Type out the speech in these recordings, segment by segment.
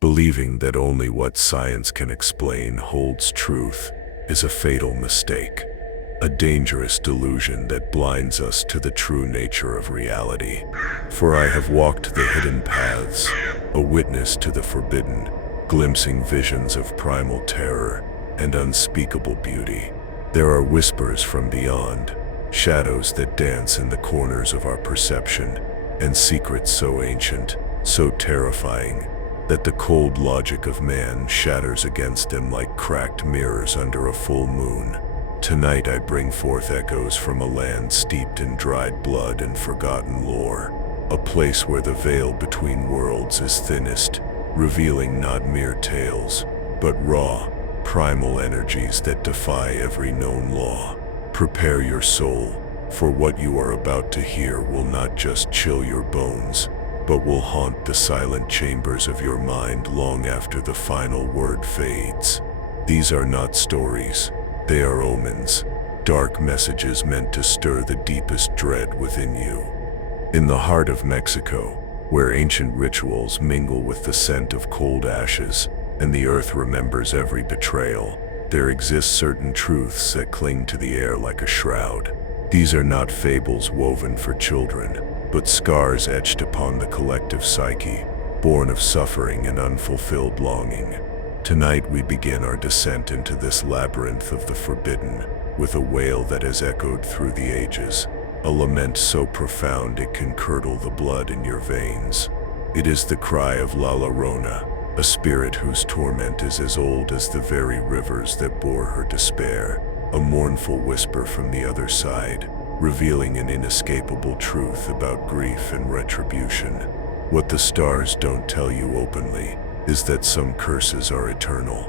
Believing that only what science can explain holds truth is a fatal mistake, a dangerous delusion that blinds us to the true nature of reality. For I have walked the hidden paths, a witness to the forbidden, glimpsing visions of primal terror and unspeakable beauty. There are whispers from beyond, shadows that dance in the corners of our perception, and secrets so ancient, so terrifying, that the cold logic of man shatters against them like cracked mirrors under a full moon. Tonight I bring forth echoes from a land steeped in dried blood and forgotten lore, a place where the veil between worlds is thinnest, revealing not mere tales, but raw, primal energies that defy every known law. Prepare your soul, for what you are about to hear will not just chill your bones, but will haunt the silent chambers of your mind long after the final word fades. These are not stories, they are omens, dark messages meant to stir the deepest dread within you. In the heart of Mexico, where ancient rituals mingle with the scent of cold ashes, and the earth remembers every betrayal, there exist certain truths that cling to the air like a shroud. These are not fables woven for children, but scars etched upon the collective psyche, born of suffering and unfulfilled longing. Tonight we begin our descent into this labyrinth of the forbidden, with a wail that has echoed through the ages, a lament so profound it can curdle the blood in your veins. It is the cry of La Llorona, a spirit whose torment is as old as the very rivers that bore her despair, a mournful whisper from the other side, revealing an inescapable truth about grief and retribution. What the stars don't tell you openly is that some curses are eternal.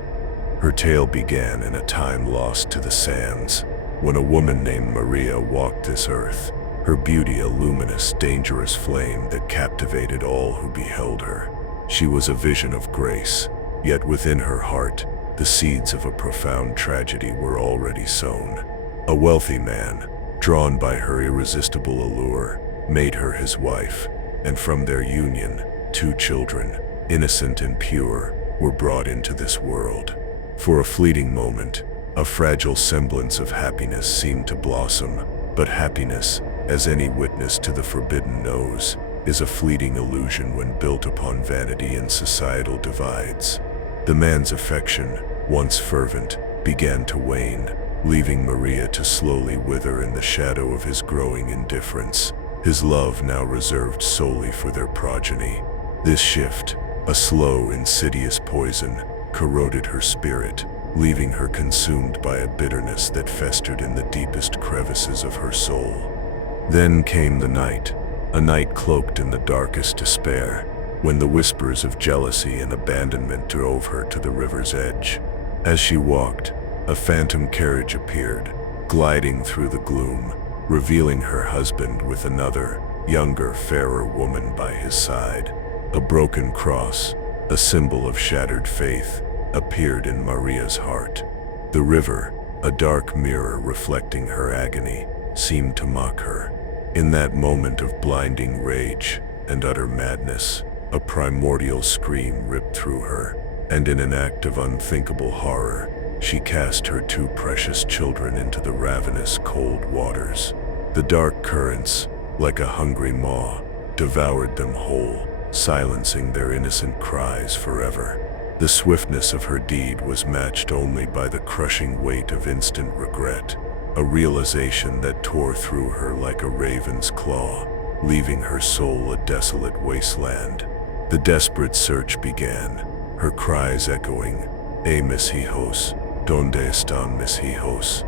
Her tale began in a time lost to the sands, when a woman named Maria walked this earth, her beauty a luminous, dangerous flame that captivated all who beheld her. She was a vision of grace, yet within her heart, the seeds of a profound tragedy were already sown. A wealthy man, drawn by her irresistible allure, made her his wife, and from their union, 2 children, innocent and pure, were brought into this world. For a fleeting moment, a fragile semblance of happiness seemed to blossom, but happiness, as any witness to the forbidden knows, is a fleeting illusion when built upon vanity and societal divides. The man's affection, once fervent, began to wane, leaving Maria to slowly wither in the shadow of his growing indifference, his love now reserved solely for their progeny. This shift, a slow, insidious poison, corroded her spirit, leaving her consumed by a bitterness that festered in the deepest crevices of her soul. Then came the night, a night cloaked in the darkest despair, when the whispers of jealousy and abandonment drove her to the river's edge. As she walked, a phantom carriage appeared, gliding through the gloom, revealing her husband with another, younger, fairer woman by his side. A broken cross, a symbol of shattered faith, appeared in Maria's heart. The river, a dark mirror reflecting her agony, seemed to mock her. In that moment of blinding rage and utter madness, a primordial scream ripped through her, and in an act of unthinkable horror, she cast her 2 precious children into the ravenous, cold waters. The dark currents, like a hungry maw, devoured them whole, silencing their innocent cries forever. The swiftness of her deed was matched only by the crushing weight of instant regret, a realization that tore through her like a raven's claw, leaving her soul a desolate wasteland. The desperate search began, her cries echoing, mis hijos, ¿dónde están mis hijos?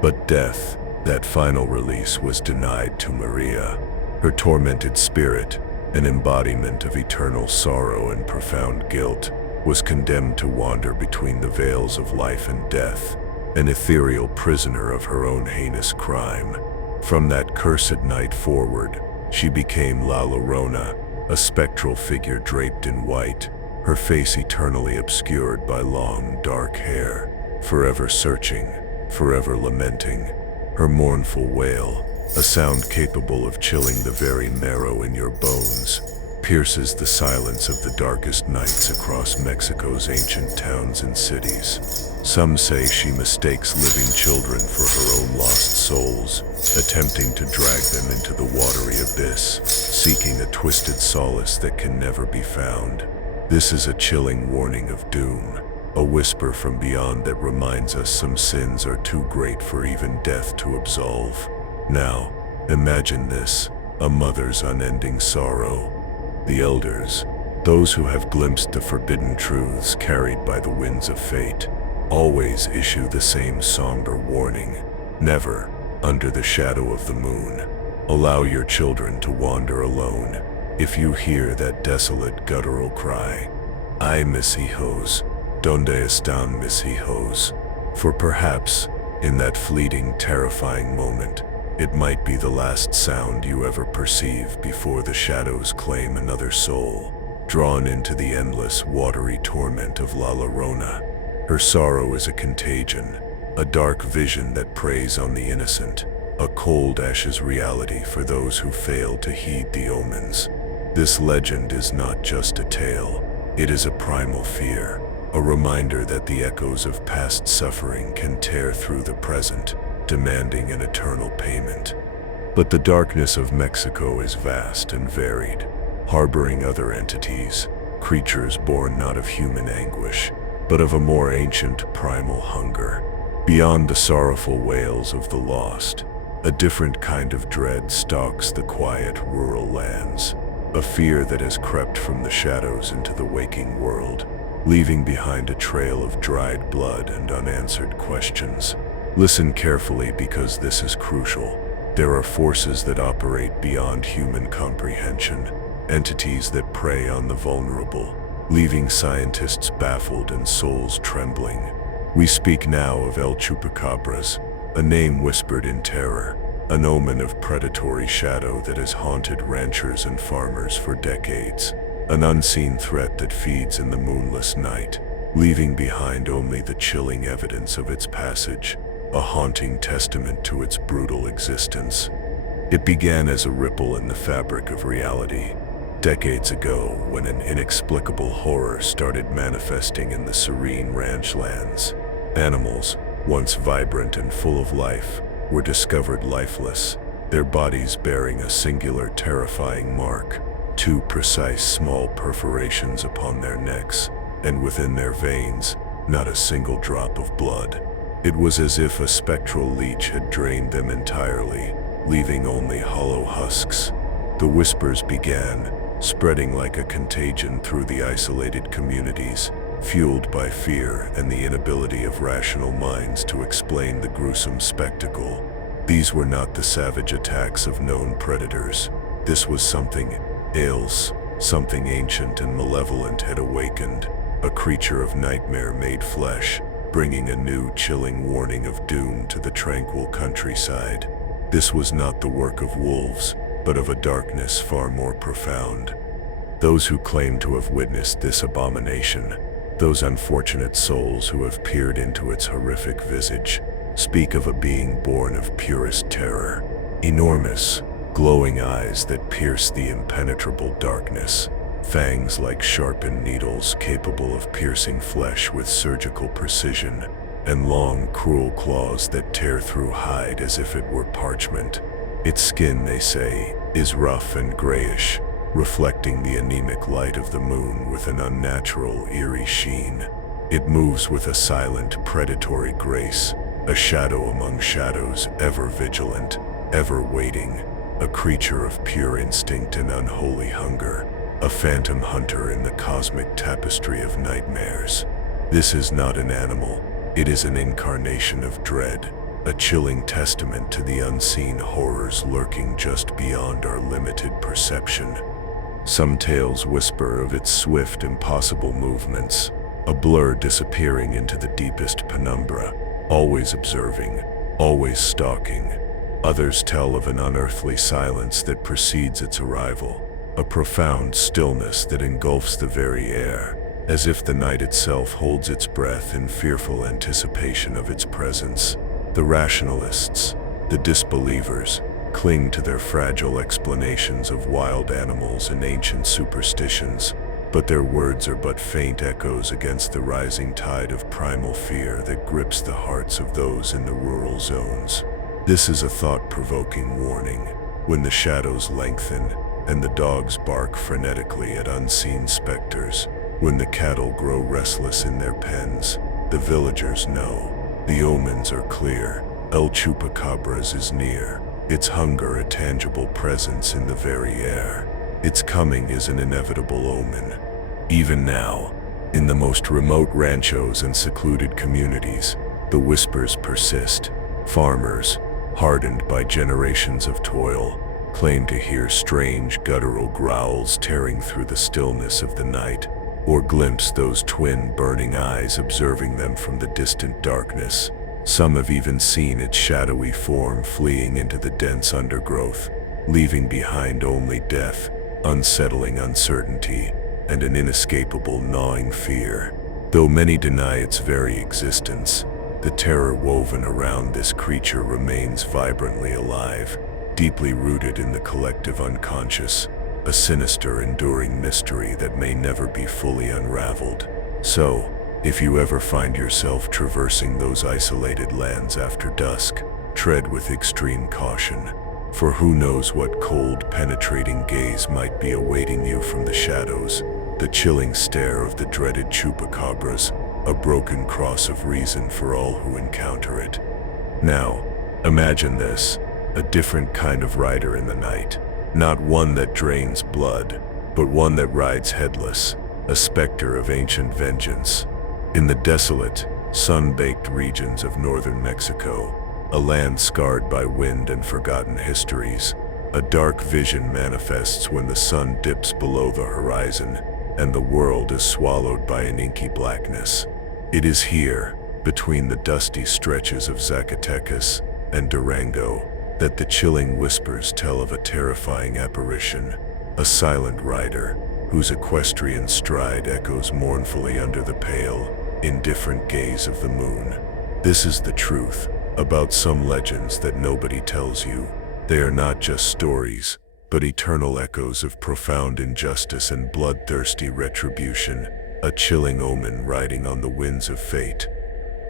But death, that final release, was denied to Maria. Her tormented spirit, an embodiment of eternal sorrow and profound guilt, was condemned to wander between the veils of life and death, an ethereal prisoner of her own heinous crime. From that cursed night forward, she became La Llorona, a spectral figure draped in white, her face eternally obscured by long, dark hair, forever searching, forever lamenting. Her mournful wail, a sound capable of chilling the very marrow in your bones, pierces the silence of the darkest nights across Mexico's ancient towns and cities. Some say she mistakes living children for her own lost souls, attempting to drag them into the watery abyss, seeking a twisted solace that can never be found. This is a chilling warning of doom, a whisper from beyond that reminds us some sins are too great for even death to absolve. Now, imagine this, a mother's unending sorrow. The elders, those who have glimpsed the forbidden truths carried by the winds of fate, always issue the same somber warning: never, under the shadow of the moon, allow your children to wander alone. If you hear that desolate guttural cry, "Ay, mis hijos, donde están mis hijos?" For perhaps, in that fleeting, terrifying moment, it might be the last sound you ever perceive before the shadows claim another soul, drawn into the endless, watery torment of La Llorona. Her sorrow is a contagion, a dark vision that preys on the innocent, a cold ashes reality for those who fail to heed the omens. This legend is not just a tale, it is a primal fear, a reminder that the echoes of past suffering can tear through the present, demanding an eternal payment. But the darkness of Mexico is vast and varied, harboring other entities, creatures born not of human anguish, but of a more ancient primal hunger. Beyond the sorrowful wails of the lost, a different kind of dread stalks the quiet rural lands, a fear that has crept from the shadows into the waking world, leaving behind a trail of dried blood and unanswered questions. Listen carefully, because this is crucial. There are forces that operate beyond human comprehension, entities that prey on the vulnerable, leaving scientists baffled and souls trembling. We speak now of El Chupacabras, a name whispered in terror, an omen of predatory shadow that has haunted ranchers and farmers for decades, an unseen threat that feeds in the moonless night, leaving behind only the chilling evidence of its passage, a haunting testament to its brutal existence. It began as a ripple in the fabric of reality, decades ago, when an inexplicable horror started manifesting in the serene ranch lands. Animals, once vibrant and full of life, were discovered lifeless, their bodies bearing a singular terrifying mark, two precise small perforations upon their necks, and within their veins, not a single drop of blood. It was as if a spectral leech had drained them entirely, leaving only hollow husks. The whispers began, spreading like a contagion through the isolated communities, fueled by fear and the inability of rational minds to explain the gruesome spectacle. These were not the savage attacks of known predators. This was something else, something ancient and malevolent had awakened, a creature of nightmare-made flesh, bringing a new chilling warning of doom to the tranquil countryside. This was not the work of wolves, but of a darkness far more profound. Those who claim to have witnessed this abomination, those unfortunate souls who have peered into its horrific visage, speak of a being born of purest terror, enormous, glowing eyes that pierce the impenetrable darkness, fangs like sharpened needles capable of piercing flesh with surgical precision, and long, cruel claws that tear through hide as if it were parchment. Its skin, they say, is rough and grayish, reflecting the anemic light of the moon with an unnatural, eerie sheen. It moves with a silent, predatory grace, a shadow among shadows, ever vigilant, ever waiting, a creature of pure instinct and unholy hunger, a phantom hunter in the cosmic tapestry of nightmares. This is not an animal, it is an incarnation of dread, a chilling testament to the unseen horrors lurking just beyond our limited perception. Some tales whisper of its swift, impossible movements, a blur disappearing into the deepest penumbra, always observing, always stalking. Others tell of an unearthly silence that precedes its arrival, a profound stillness that engulfs the very air, as if the night itself holds its breath in fearful anticipation of its presence. The rationalists, the disbelievers, cling to their fragile explanations of wild animals and ancient superstitions, but their words are but faint echoes against the rising tide of primal fear that grips the hearts of those in the rural zones. This is a thought-provoking warning. When the shadows lengthen and the dogs bark frenetically at unseen specters, when the cattle grow restless in their pens, the villagers know. The omens are clear. El Chupacabras is near, its hunger a tangible presence in the very air. Its coming is an inevitable omen. Even now, in the most remote ranchos and secluded communities, the whispers persist. Farmers, hardened by generations of toil, claim to hear strange guttural growls tearing through the stillness of the night, or glimpse those twin burning eyes observing them from the distant darkness. Some have even seen its shadowy form fleeing into the dense undergrowth, leaving behind only death, unsettling uncertainty, and an inescapable gnawing fear. Though many deny its very existence, the terror woven around this creature remains vibrantly alive, deeply rooted in the collective unconscious, a sinister, enduring mystery that may never be fully unraveled. So, if you ever find yourself traversing those isolated lands after dusk, tread with extreme caution, for who knows what cold, penetrating gaze might be awaiting you from the shadows, the chilling stare of the dreaded Chupacabras, a broken cross of reason for all who encounter it. Now, imagine this, a different kind of rider in the night, not one that drains blood, but one that rides headless, a specter of ancient vengeance. In the desolate, sun-baked regions of northern Mexico, a land scarred by wind and forgotten histories, a dark vision manifests when the sun dips below the horizon and the world is swallowed by an inky blackness. It is here, between the dusty stretches of Zacatecas and Durango, that the chilling whispers tell of a terrifying apparition, a silent rider whose equestrian stride echoes mournfully under the pale, indifferent gaze of the moon. This is the truth about some legends that nobody tells you. They are not just stories, but eternal echoes of profound injustice and bloodthirsty retribution, a chilling omen riding on the winds of fate.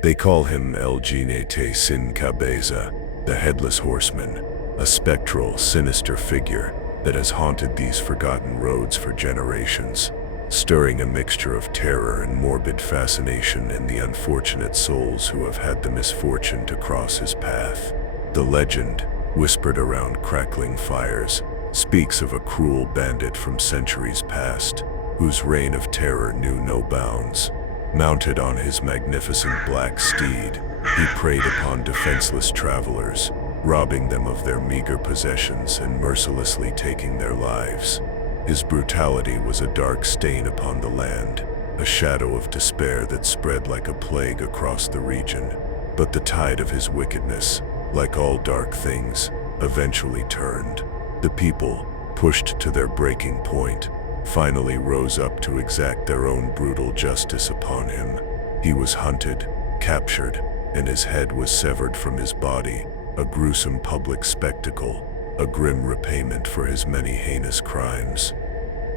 They call him El Jinete Sin Cabeza, the Headless Horseman, a spectral, sinister figure that has haunted these forgotten roads for generations, stirring a mixture of terror and morbid fascination in the unfortunate souls who have had the misfortune to cross his path. The legend, whispered around crackling fires, speaks of a cruel bandit from centuries past, whose reign of terror knew no bounds. Mounted on his magnificent black steed, he preyed upon defenseless travelers, robbing them of their meager possessions and mercilessly taking their lives. His brutality was a dark stain upon the land, a shadow of despair that spread like a plague across the region. But the tide of his wickedness, like all dark things, eventually turned. The people, pushed to their breaking point, finally rose up to exact their own brutal justice upon him. He was hunted, captured, and his head was severed from his body, a gruesome public spectacle, a grim repayment for his many heinous crimes.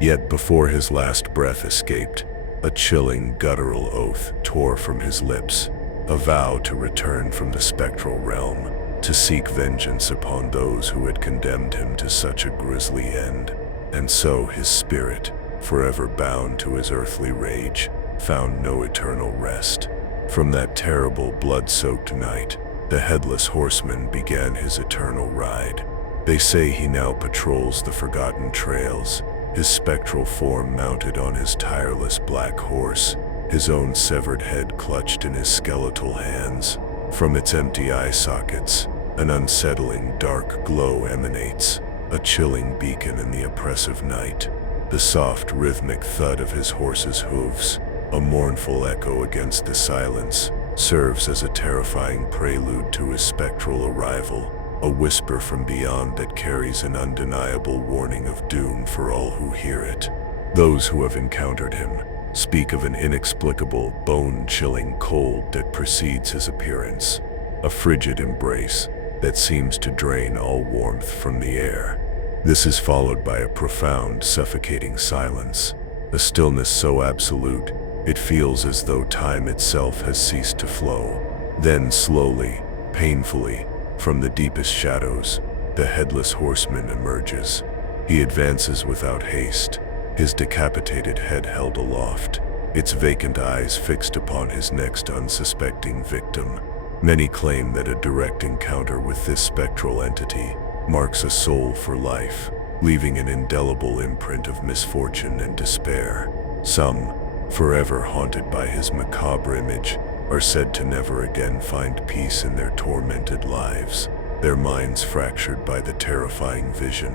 Yet before his last breath escaped, a chilling, guttural oath tore from his lips, a vow to return from the spectral realm, to seek vengeance upon those who had condemned him to such a grisly end. And so his spirit, forever bound to his earthly rage, found no eternal rest. From that terrible, blood-soaked night, the Headless Horseman began his eternal ride. They say he now patrols the forgotten trails, his spectral form mounted on his tireless black horse, his own severed head clutched in his skeletal hands. From its empty eye sockets, an unsettling dark glow emanates, a chilling beacon in the oppressive night. The soft, rhythmic thud of his horse's hooves, a mournful echo against the silence, serves as a terrifying prelude to his spectral arrival, a whisper from beyond that carries an undeniable warning of doom for all who hear it. Those who have encountered him speak of an inexplicable, bone-chilling cold that precedes his appearance, a frigid embrace, that seems to drain all warmth from the air. This is followed by a profound, suffocating silence, a stillness so absolute, it feels as though time itself has ceased to flow. Then slowly, painfully, from the deepest shadows, the Headless Horseman emerges. He advances without haste, his decapitated head held aloft, its vacant eyes fixed upon his next unsuspecting victim. Many claim that a direct encounter with this spectral entity marks a soul for life, leaving an indelible imprint of misfortune and despair. Some, forever haunted by his macabre image, are said to never again find peace in their tormented lives, their minds fractured by the terrifying vision.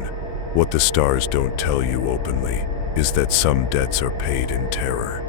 What the stars don't tell you openly is that some debts are paid in terror.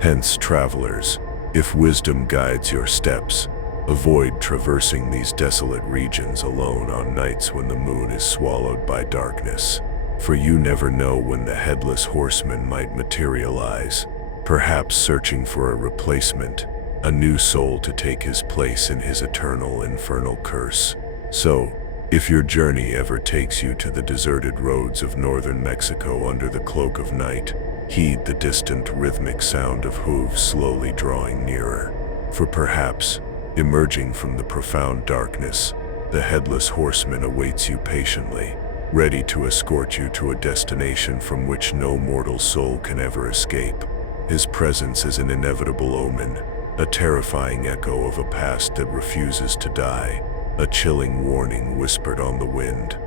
Hence, travelers, if wisdom guides your steps, avoid traversing these desolate regions alone on nights when the moon is swallowed by darkness, for you never know when the Headless Horseman might materialize, perhaps searching for a replacement, a new soul to take his place in his eternal infernal curse. So, if your journey ever takes you to the deserted roads of northern Mexico under the cloak of night, heed the distant rhythmic sound of hooves slowly drawing nearer, for perhaps, emerging from the profound darkness, the Headless Horseman awaits you patiently, ready to escort you to a destination from which no mortal soul can ever escape. His presence is an inevitable omen, a terrifying echo of a past that refuses to die, a chilling warning whispered on the wind.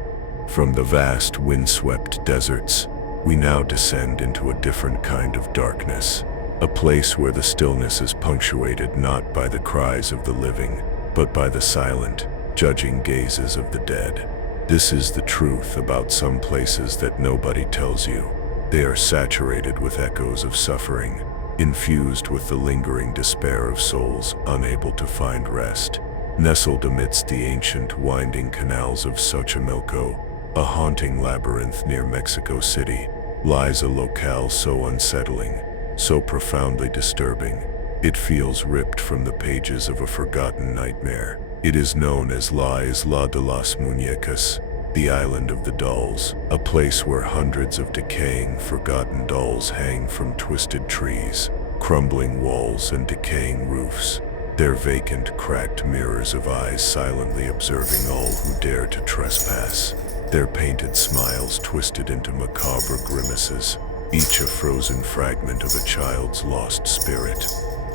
From the vast windswept deserts, we now descend into a different kind of darkness, a place where the stillness is punctuated not by the cries of the living, but by the silent, judging gazes of the dead. This is the truth about some places that nobody tells you. They are saturated with echoes of suffering, infused with the lingering despair of souls unable to find rest. Nestled amidst the ancient winding canals of Xochimilco, a haunting labyrinth near Mexico City, lies a locale so unsettling, so profoundly disturbing, it feels ripped from the pages of a forgotten nightmare. It is known as La Isla de las Muñecas, the Island of the Dolls, a place where hundreds of decaying, forgotten dolls hang from twisted trees, crumbling walls and decaying roofs, their vacant, cracked mirrors of eyes silently observing all who dare to trespass, their painted smiles twisted into macabre grimaces, each a frozen fragment of a child's lost spirit.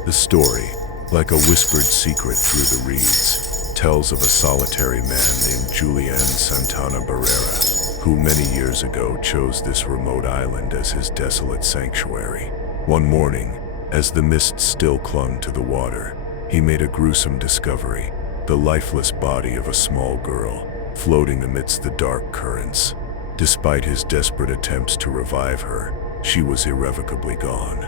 The story, like a whispered secret through the reeds, tells of a solitary man named Julian Santana Barrera, who many years ago chose this remote island as his desolate sanctuary. One morning, as the mist still clung to the water, he made a gruesome discovery, the lifeless body of a small girl, floating amidst the dark currents. Despite his desperate attempts to revive her, she was irrevocably gone.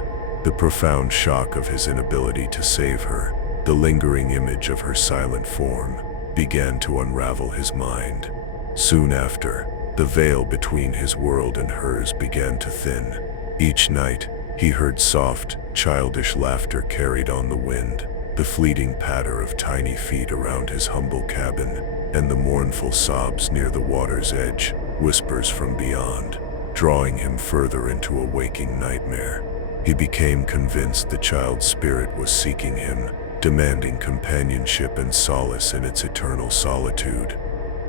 The profound shock of his inability to save her, the lingering image of her silent form, began to unravel his mind. Soon after, the veil between his world and hers began to thin. Each night, he heard soft, childish laughter carried on the wind, the fleeting patter of tiny feet around his humble cabin, and the mournful sobs near the water's edge, whispers from beyond, drawing him further into a waking nightmare. He became convinced the child's spirit was seeking him, demanding companionship and solace in its eternal solitude.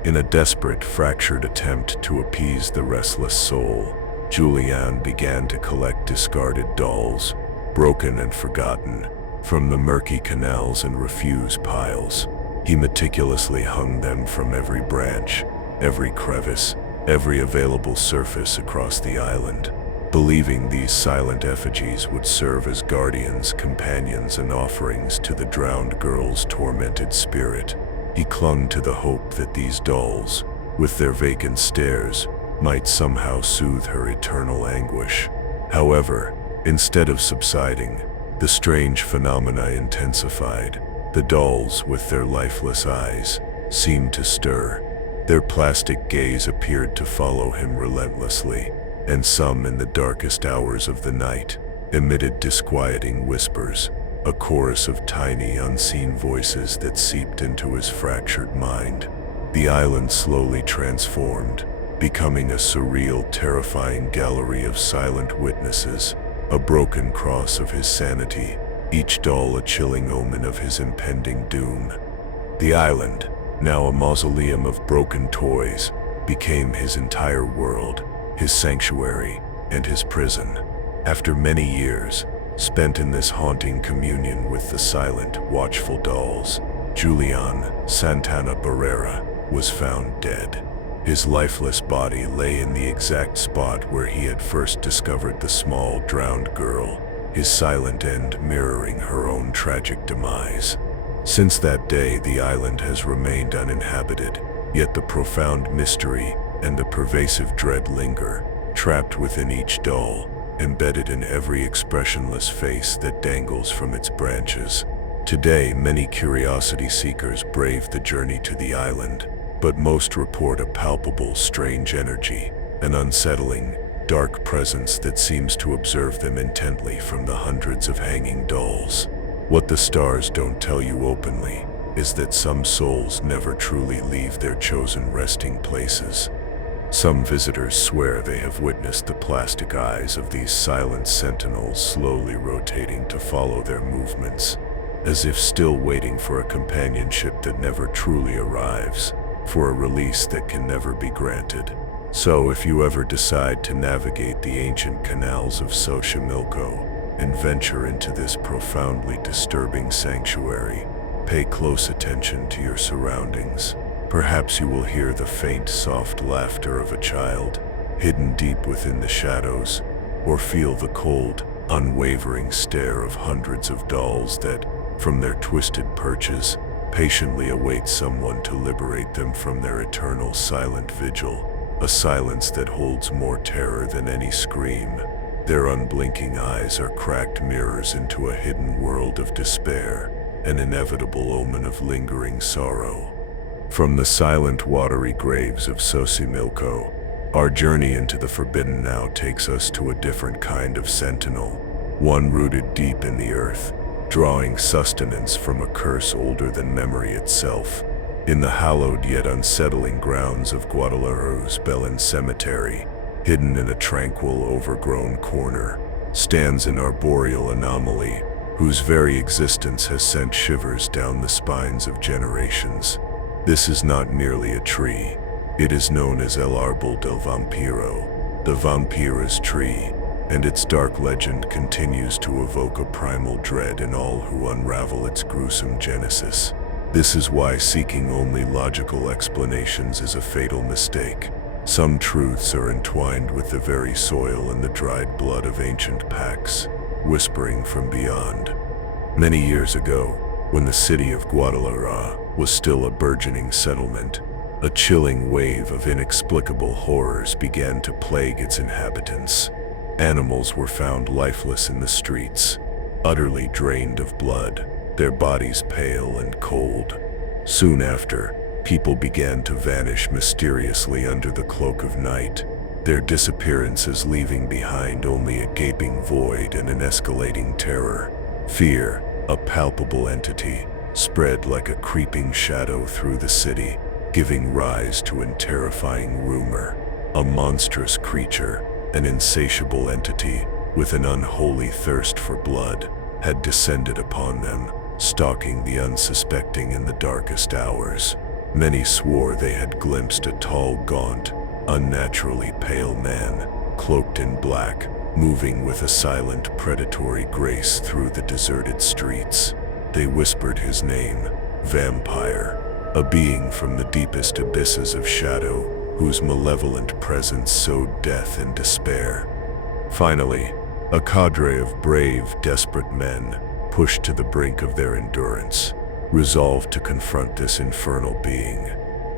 In a desperate, fractured attempt to appease the restless soul, Julian began to collect discarded dolls, broken and forgotten, from the murky canals and refuse piles. He meticulously hung them from every branch, every crevice, every available surface across the island, believing these silent effigies would serve as guardians, companions, and offerings to the drowned girl's tormented spirit. He clung to the hope that these dolls, with their vacant stares, might somehow soothe her eternal anguish. However, instead of subsiding, the strange phenomena intensified. The dolls, with their lifeless eyes, seemed to stir. Their plastic gaze appeared to follow him relentlessly, and some, in the darkest hours of the night, emitted disquieting whispers, a chorus of tiny, unseen voices that seeped into his fractured mind. the island slowly transformed, becoming a surreal, terrifying gallery of silent witnesses, a broken cross of his sanity, each doll a chilling omen of his impending doom. The island, now a mausoleum of broken toys, became his entire world, his sanctuary, and his prison. After many years spent in this haunting communion with the silent, watchful dolls, Julian Santana Barrera was found dead. His lifeless body lay in the exact spot where he had first discovered the small, drowned girl, his silent end mirroring her own tragic demise. Since that day, the island has remained uninhabited, yet the profound mystery and the pervasive dread linger, trapped within each doll, embedded in every expressionless face that dangles from its branches. Today, many curiosity seekers brave the journey to the island, but most report a palpable, strange energy, an unsettling, dark presence that seems to observe them intently from the hundreds of hanging dolls. What the stars don't tell you openly is that some souls never truly leave their chosen resting places. Some visitors swear they have witnessed the plastic eyes of these silent sentinels slowly rotating to follow their movements, as if still waiting for a companionship that never truly arrives, for a release that can never be granted. So if you ever decide to navigate the ancient canals of Xochimilco and venture into this profoundly disturbing sanctuary, pay close attention to your surroundings. Perhaps you will hear the faint, soft laughter of a child, hidden deep within the shadows, or feel the cold, unwavering stare of hundreds of dolls that, from their twisted perches, patiently await someone to liberate them from their eternal silent vigil, a silence that holds more terror than any scream. Their unblinking eyes are cracked mirrors into a hidden world of despair, an inevitable omen of lingering sorrow. From the silent, watery graves of Xochimilco, our journey into the forbidden now takes us to a different kind of sentinel, one rooted deep in the earth, drawing sustenance from a curse older than memory itself. In the hallowed yet unsettling grounds of Guadalajare's Belen Cemetery, hidden in a tranquil, overgrown corner, stands an arboreal anomaly whose very existence has sent shivers down the spines of generations. This is not merely a tree. It is known as El Árbol del Vampiro, the Vampira's tree, and its dark legend continues to evoke a primal dread in all who unravel its gruesome genesis. This is why seeking only logical explanations is a fatal mistake. Some truths are entwined with the very soil and the dried blood of ancient pacts, whispering from beyond. Many years ago, when the city of Guadalajara was still a burgeoning settlement, a chilling wave of inexplicable horrors began to plague its inhabitants. Animals were found lifeless in the streets, utterly drained of blood, their bodies pale and cold. Soon after, people began to vanish mysteriously under the cloak of night, their disappearances leaving behind only a gaping void and an escalating terror. Fear, a palpable entity, spread like a creeping shadow through the city, giving rise to a terrifying rumor. A monstrous creature, an insatiable entity, with an unholy thirst for blood, had descended upon them, stalking the unsuspecting in the darkest hours. Many swore they had glimpsed a tall, gaunt, unnaturally pale man, cloaked in black, moving with a silent, predatory grace through the deserted streets. They whispered his name, Vampire, a being from the deepest abysses of shadow, whose malevolent presence sowed death and despair. Finally, a cadre of brave, desperate men pushed to the brink of their endurance, resolved to confront this infernal being.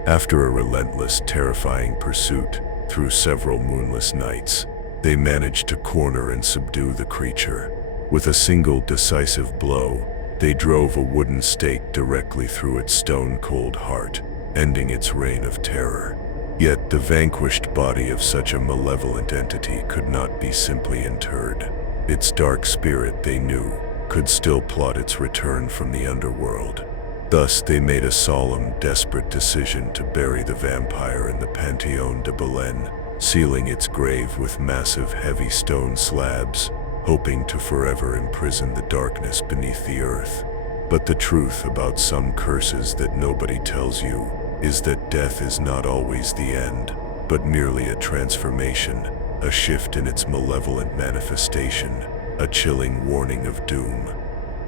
After a relentless, terrifying pursuit through several moonless nights, they managed to corner and subdue the creature. With a single decisive blow, they drove a wooden stake directly through its stone-cold heart, ending its reign of terror. Yet the vanquished body of such a malevolent entity could not be simply interred. Its dark spirit, they knew, could still plot its return from the underworld. Thus, they made a solemn, desperate decision to bury the vampire in the Pantheon de Belén, sealing its grave with massive, heavy stone slabs, hoping to forever imprison the darkness beneath the earth. But the truth about some curses that nobody tells you is that death is not always the end, but merely a transformation, a shift in its malevolent manifestation, a chilling warning of doom.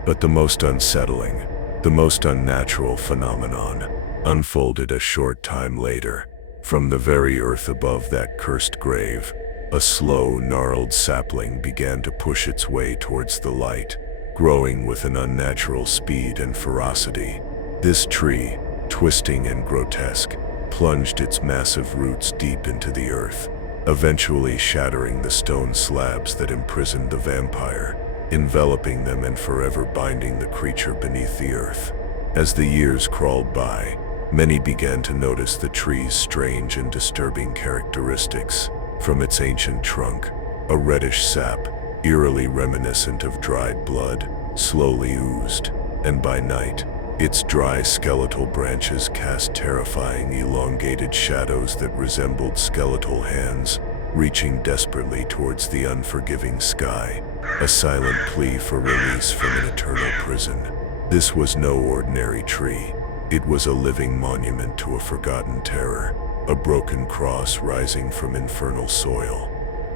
But the most unsettling, the most unnatural phenomenon unfolded a short time later. From the very earth above that cursed grave, a slow, gnarled sapling began to push its way towards the light, growing with an unnatural speed and ferocity. This tree, twisting and grotesque, plunged its massive roots deep into the earth, eventually shattering the stone slabs that imprisoned the vampire, enveloping them and forever binding the creature beneath the earth. As the years crawled by, many began to notice the tree's strange and disturbing characteristics. From its ancient trunk, a reddish sap, eerily reminiscent of dried blood, slowly oozed, and by night, its dry skeletal branches cast terrifying elongated shadows that resembled skeletal hands, reaching desperately towards the unforgiving sky, a silent plea for release from an eternal prison. This was no ordinary tree. It was a living monument to a forgotten terror, a broken cross rising from infernal soil.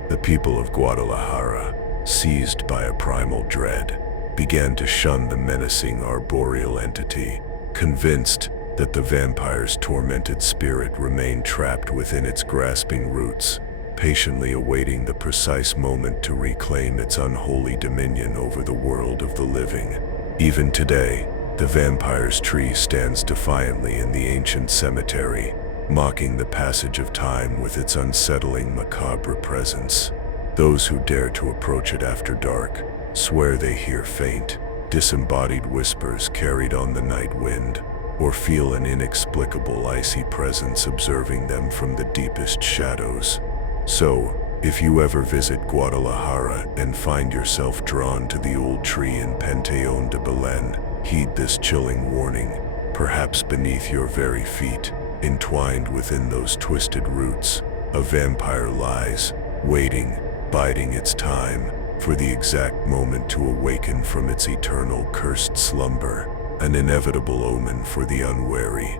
The people of Guadalajara, seized by a primal dread, began to shun the menacing arboreal entity, convinced that the vampire's tormented spirit remained trapped within its grasping roots, patiently awaiting the precise moment to reclaim its unholy dominion over the world of the living. Even today, the vampire's tree stands defiantly in the ancient cemetery, mocking the passage of time with its unsettling, macabre presence. Those who dare to approach it after dark swear they hear faint, disembodied whispers carried on the night wind, or feel an inexplicable icy presence observing them from the deepest shadows. So, if you ever visit Guadalajara and find yourself drawn to the old tree in Pantheon de Belén, heed this chilling warning. Perhaps beneath your very feet, entwined within those twisted roots, a vampire lies, waiting, biding its time, for the exact moment to awaken from its eternal cursed slumber, an inevitable omen for the unwary.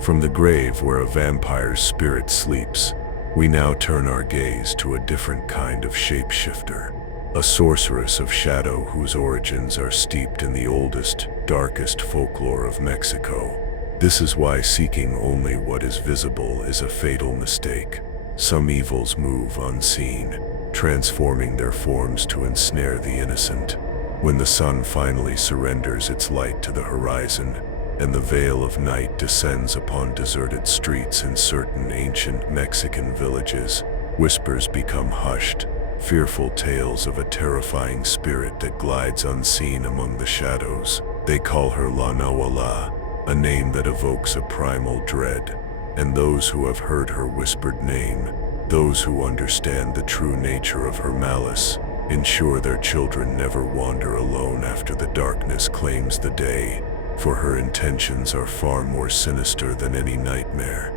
From the grave where a vampire's spirit sleeps, we now turn our gaze to a different kind of shapeshifter, a sorceress of shadow whose origins are steeped in the oldest, darkest folklore of Mexico. This is why seeking only what is visible is a fatal mistake. Some evils move unseen, transforming their forms to ensnare the innocent. When the sun finally surrenders its light to the horizon, and the veil of night descends upon deserted streets in certain ancient Mexican villages, whispers become hushed, fearful tales of a terrifying spirit that glides unseen among the shadows. They call her La Nahuala, a name that evokes a primal dread, and those who have heard her whispered name, those who understand the true nature of her malice, ensure their children never wander alone after the darkness claims the day, for her intentions are far more sinister than any nightmare.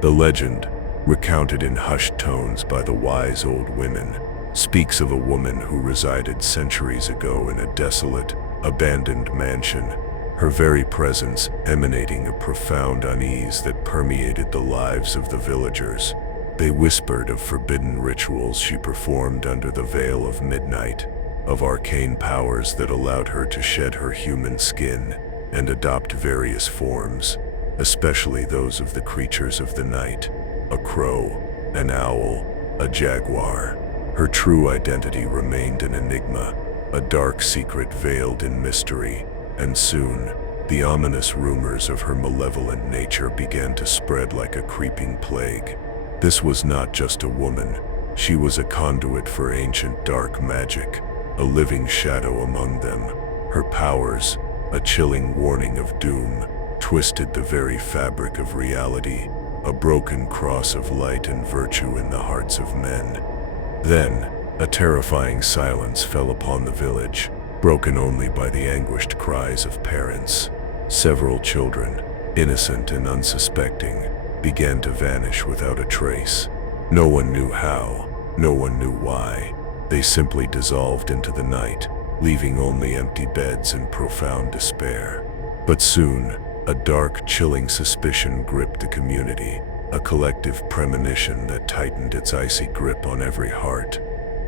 The legend, recounted in hushed tones by the wise old women, speaks of a woman who resided centuries ago in a desolate, abandoned mansion, her very presence emanating a profound unease that permeated the lives of the villagers. They whispered of forbidden rituals she performed under the veil of midnight, of arcane powers that allowed her to shed her human skin and adopt various forms, especially those of the creatures of the night, a crow, an owl, a jaguar. Her true identity remained an enigma, a dark secret veiled in mystery, and soon, the ominous rumors of her malevolent nature began to spread like a creeping plague. This was not just a woman, she was a conduit for ancient dark magic, a living shadow among them. Her powers, a chilling warning of doom, twisted the very fabric of reality, a broken cross of light and virtue in the hearts of men. Then, a terrifying silence fell upon the village, broken only by the anguished cries of parents. Several children, innocent and unsuspecting, began to vanish without a trace. No one knew how, no one knew why. They simply dissolved into the night, leaving only empty beds and profound despair. But soon, a dark, chilling suspicion gripped the community, a collective premonition that tightened its icy grip on every heart.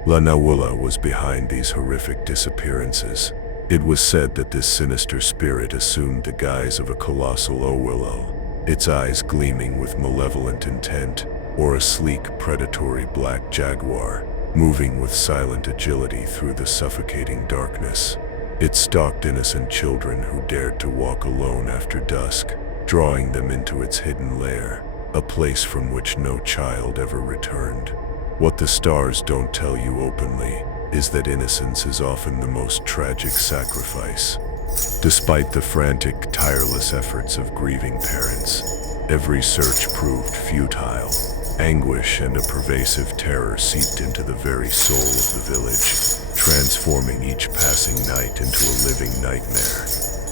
La Nawula was behind these horrific disappearances. It was said that this sinister spirit assumed the guise of a colossal Owillo, its eyes gleaming with malevolent intent, or a sleek, predatory black jaguar, moving with silent agility through the suffocating darkness. It stalked innocent children who dared to walk alone after dusk, drawing them into its hidden lair, a place from which no child ever returned. What the stars don't tell you openly is that innocence is often the most tragic sacrifice. Despite the frantic, tireless efforts of grieving parents, every search proved futile. Anguish and a pervasive terror seeped into the very soul of the village, transforming each passing night into a living nightmare.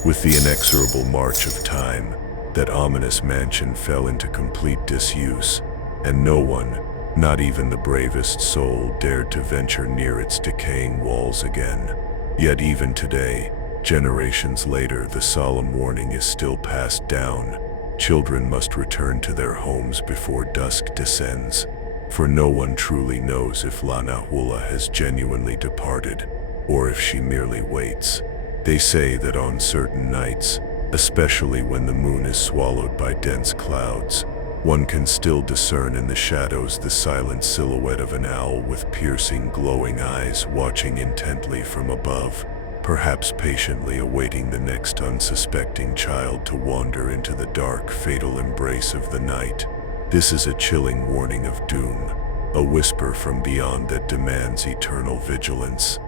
With the inexorable march of time, that ominous mansion fell into complete disuse, and no one, not even the bravest soul, dared to venture near its decaying walls again. Yet even today, generations later, the solemn warning is still passed down. Children must return to their homes before dusk descends, for no one truly knows if La Nawula has genuinely departed, or if she merely waits. They say that on certain nights, especially when the moon is swallowed by dense clouds, one can still discern in the shadows the silent silhouette of an owl with piercing, glowing eyes watching intently from above, perhaps patiently awaiting the next unsuspecting child to wander into the dark, fatal embrace of the night. This is a chilling warning of doom, a whisper from beyond that demands eternal vigilance.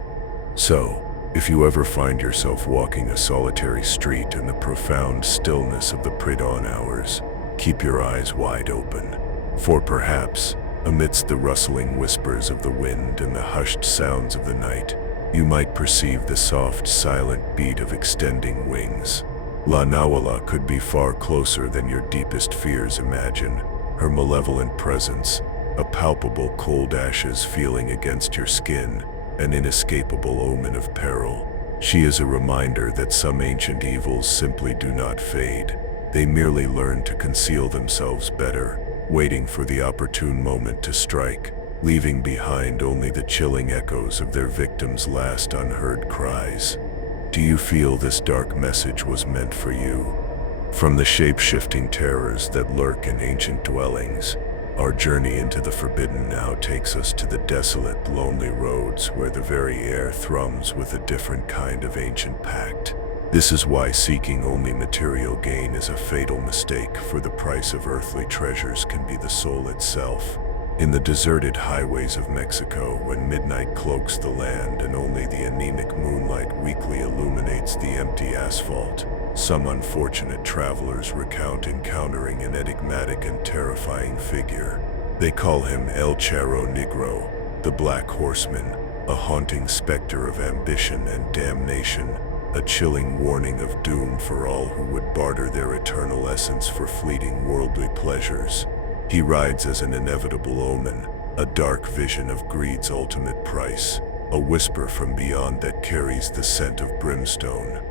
So, if you ever find yourself walking a solitary street in the profound stillness of the pre-dawn hours, keep your eyes wide open, for perhaps, amidst the rustling whispers of the wind and the hushed sounds of the night, you might perceive the soft, silent beat of extending wings. La Nawula could be far closer than your deepest fears imagine, her malevolent presence, a palpable cold ashes feeling against your skin, an inescapable omen of peril. She is a reminder that some ancient evils simply do not fade. They merely learn to conceal themselves better, waiting for the opportune moment to strike, leaving behind only the chilling echoes of their victims' last unheard cries. Do you feel this dark message was meant for you? From the shape-shifting terrors that lurk in ancient dwellings, our journey into the forbidden now takes us to the desolate, lonely roads where the very air thrums with a different kind of ancient pact. This is why seeking only material gain is a fatal mistake, for the price of earthly treasures can be the soul itself. In the deserted highways of Mexico, when midnight cloaks the land and only the anemic moonlight weakly illuminates the empty asphalt, some unfortunate travelers recount encountering an enigmatic and terrifying figure. They call him El Charro Negro, the Black Horseman, a haunting specter of ambition and damnation, a chilling warning of doom for all who would barter their eternal essence for fleeting worldly pleasures. He rides as an inevitable omen, a dark vision of greed's ultimate price, a whisper from beyond that carries the scent of brimstone.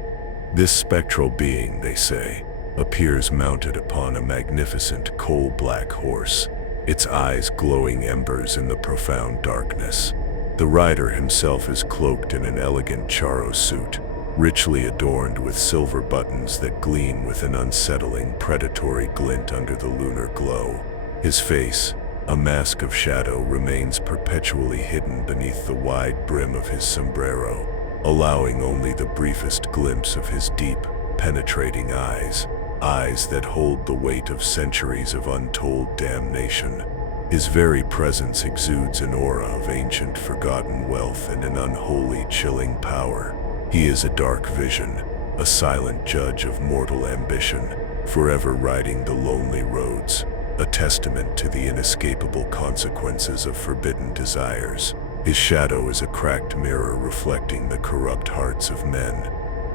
This spectral being, they say, appears mounted upon a magnificent coal-black horse, its eyes glowing embers in the profound darkness. The rider himself is cloaked in an elegant charro suit, richly adorned with silver buttons that gleam with an unsettling, predatory glint under the lunar glow. His face, a mask of shadow, remains perpetually hidden beneath the wide brim of his sombrero, allowing only the briefest glimpse of his deep, penetrating eyes that hold the weight of centuries of untold damnation. His very presence exudes an aura of ancient, forgotten wealth and an unholy, chilling power. He is a dark vision, a silent judge of mortal ambition, forever riding the lonely roads, a testament to the inescapable consequences of forbidden desires. His shadow is a cracked mirror reflecting the corrupt hearts of men.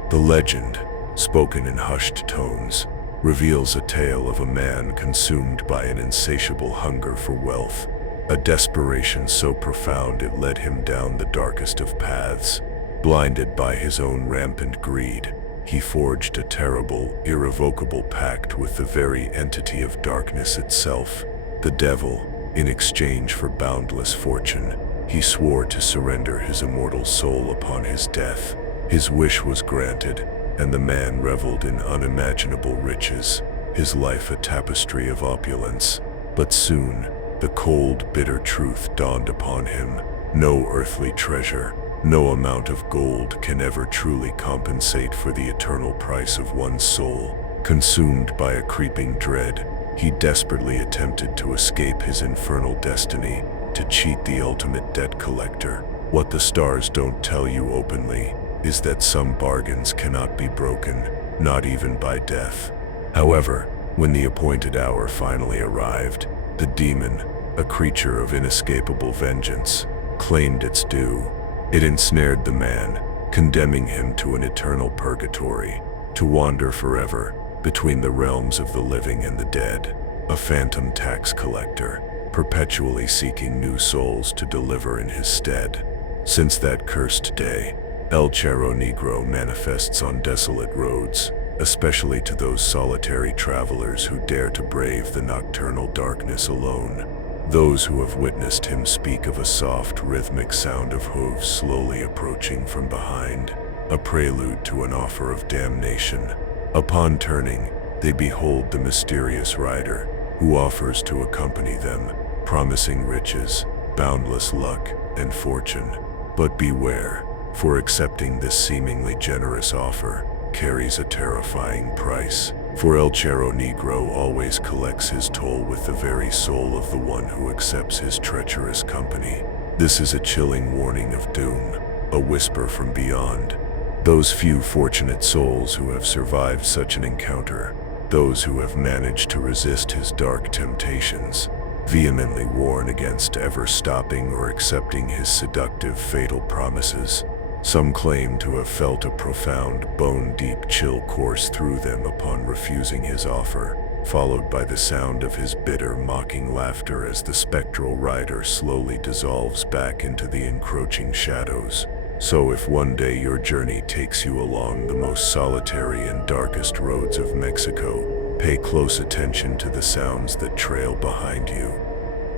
The legend, spoken in hushed tones, reveals a tale of a man consumed by an insatiable hunger for wealth, a desperation so profound it led him down the darkest of paths. Blinded by his own rampant greed, he forged a terrible, irrevocable pact with the very entity of darkness itself, the devil. In exchange for boundless fortune, he swore to surrender his immortal soul upon his death. His wish was granted, and the man reveled in unimaginable riches, his life a tapestry of opulence. But soon, the cold, bitter truth dawned upon him. No earthly treasure, no amount of gold can ever truly compensate for the eternal price of one's soul. Consumed by a creeping dread, he desperately attempted to escape his infernal destiny, to cheat the ultimate debt collector. What the stars don't tell you openly is that some bargains cannot be broken, not even by death. However, when the appointed hour finally arrived, the demon, a creature of inescapable vengeance, claimed its due. It ensnared the man, condemning him to an eternal purgatory, to wander forever between the realms of the living and the dead, a phantom tax collector, perpetually seeking new souls to deliver in his stead. Since that cursed day, El Charro Negro manifests on desolate roads, especially to those solitary travelers who dare to brave the nocturnal darkness alone. Those who have witnessed him speak of a soft, rhythmic sound of hooves slowly approaching from behind, a prelude to an offer of damnation. Upon turning, they behold the mysterious rider, who offers to accompany them, promising riches, boundless luck, and fortune. But beware, for accepting this seemingly generous offer carries a terrifying price. For El Charro Negro always collects his toll with the very soul of the one who accepts his treacherous company. This is a chilling warning of doom, a whisper from beyond. Those few fortunate souls who have survived such an encounter, those who have managed to resist his dark temptations, vehemently warn against ever stopping or accepting his seductive, fatal promises. Some claim to have felt a profound, bone-deep chill course through them upon refusing his offer, followed by the sound of his bitter, mocking laughter as the spectral rider slowly dissolves back into the encroaching shadows. So if one day your journey takes you along the most solitary and darkest roads of Mexico, pay close attention to the sounds that trail behind you.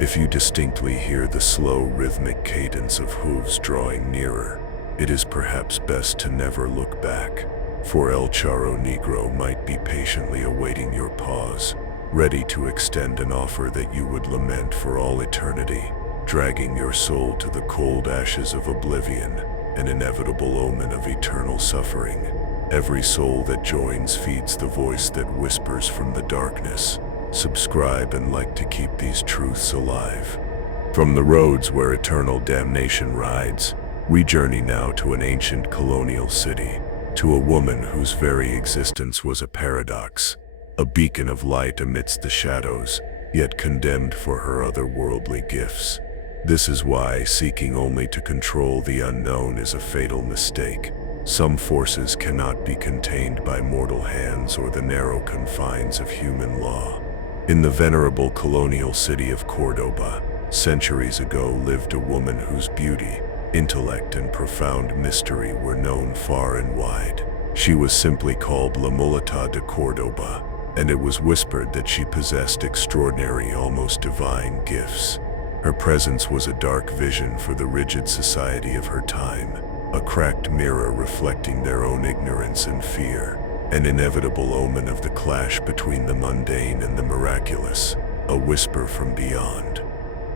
If you distinctly hear the slow, rhythmic cadence of hooves drawing nearer, it is perhaps best to never look back, for El Charro Negro might be patiently awaiting your pause, ready to extend an offer that you would lament for all eternity, dragging your soul to the cold ashes of oblivion, an inevitable omen of eternal suffering. Every soul that joins feeds the voice that whispers from the darkness. Subscribe and like to keep these truths alive. From the roads where eternal damnation rides, we journey now to an ancient colonial city, to a woman whose very existence was a paradox, a beacon of light amidst the shadows, yet condemned for her otherworldly gifts. This is why seeking only to control the unknown is a fatal mistake. Some forces cannot be contained by mortal hands or the narrow confines of human law. In the venerable colonial city of Cordoba, centuries ago lived a woman whose beauty, intellect, and profound mystery were known far and wide. She was simply called La Mulata de Cordoba, and it was whispered that she possessed extraordinary, almost divine gifts. Her presence was a dark vision for the rigid society of her time, a cracked mirror reflecting their own ignorance and fear, an inevitable omen of the clash between the mundane and the miraculous, a whisper from beyond.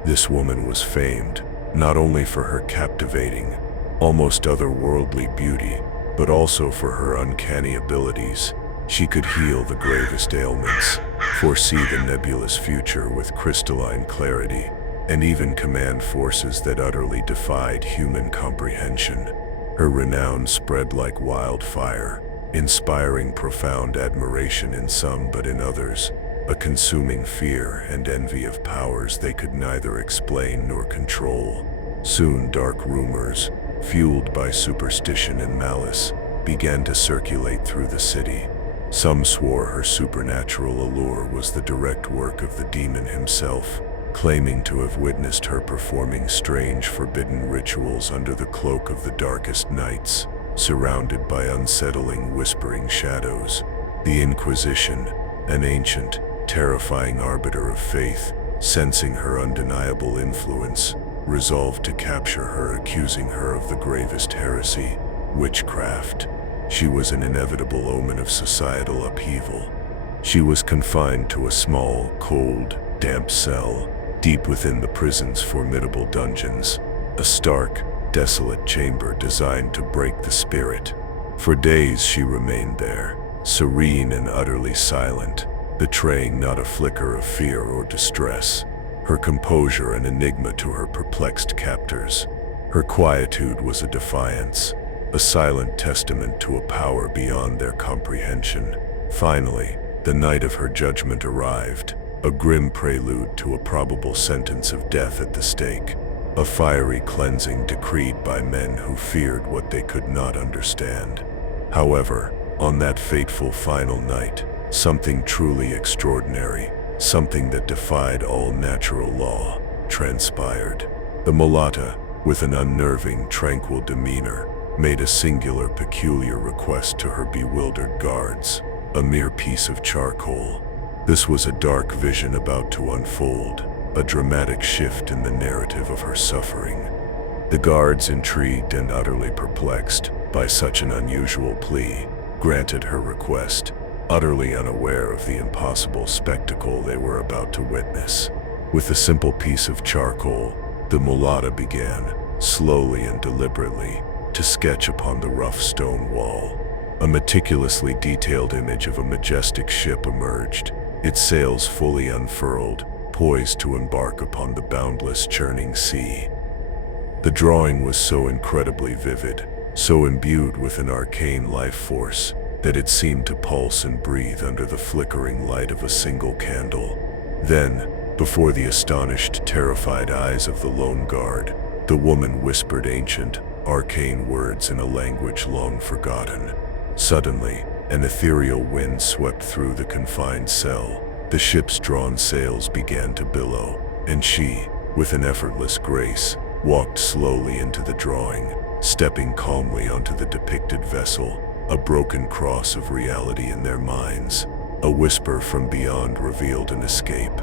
This woman was famed, not only for her captivating, almost otherworldly beauty, but also for her uncanny abilities. She could heal the gravest ailments, foresee the nebulous future with crystalline clarity, and even command forces that utterly defied human comprehension. Her renown spread like wildfire, inspiring profound admiration in some, but in others, a consuming fear and envy of powers they could neither explain nor control. Soon dark rumors, fueled by superstition and malice, began to circulate through the city. Some swore her supernatural allure was the direct work of the demon himself, claiming to have witnessed her performing strange forbidden rituals under the cloak of the darkest nights, surrounded by unsettling whispering shadows. The Inquisition, an ancient, terrifying arbiter of faith, sensing her undeniable influence, resolved to capture her, accusing her of the gravest heresy, witchcraft. She was an inevitable omen of societal upheaval. She was confined to a small, cold, damp cell, deep within the prison's formidable dungeons, a stark, desolate chamber designed to break the spirit. For days she remained there, serene and utterly silent, betraying not a flicker of fear or distress, her composure an enigma to her perplexed captors. Her quietude was a defiance, a silent testament to a power beyond their comprehension. Finally, the night of her judgment arrived, a grim prelude to a probable sentence of death at the stake, a fiery cleansing decreed by men who feared what they could not understand. However, on that fateful final night, something truly extraordinary, something that defied all natural law, transpired. The mulatta, with an unnerving, tranquil demeanor, made a singular, peculiar request to her bewildered guards, a mere piece of charcoal. This was a dark vision about to unfold, a dramatic shift in the narrative of her suffering. The guards, intrigued and utterly perplexed by such an unusual plea, granted her request, utterly unaware of the impossible spectacle they were about to witness. With a simple piece of charcoal, the mulatta began, slowly and deliberately, to sketch upon the rough stone wall. A meticulously detailed image of a majestic ship emerged, its sails fully unfurled, poised to embark upon the boundless churning sea. The drawing was so incredibly vivid, so imbued with an arcane life force, that it seemed to pulse and breathe under the flickering light of a single candle. Then, before the astonished, terrified eyes of the lone guard, the woman whispered ancient, arcane words in a language long forgotten. Suddenly, an ethereal wind swept through the confined cell. The ship's drawn sails began to billow, and she, with an effortless grace, walked slowly into the drawing, stepping calmly onto the depicted vessel, a broken cross of reality in their minds. A whisper from beyond revealed an escape.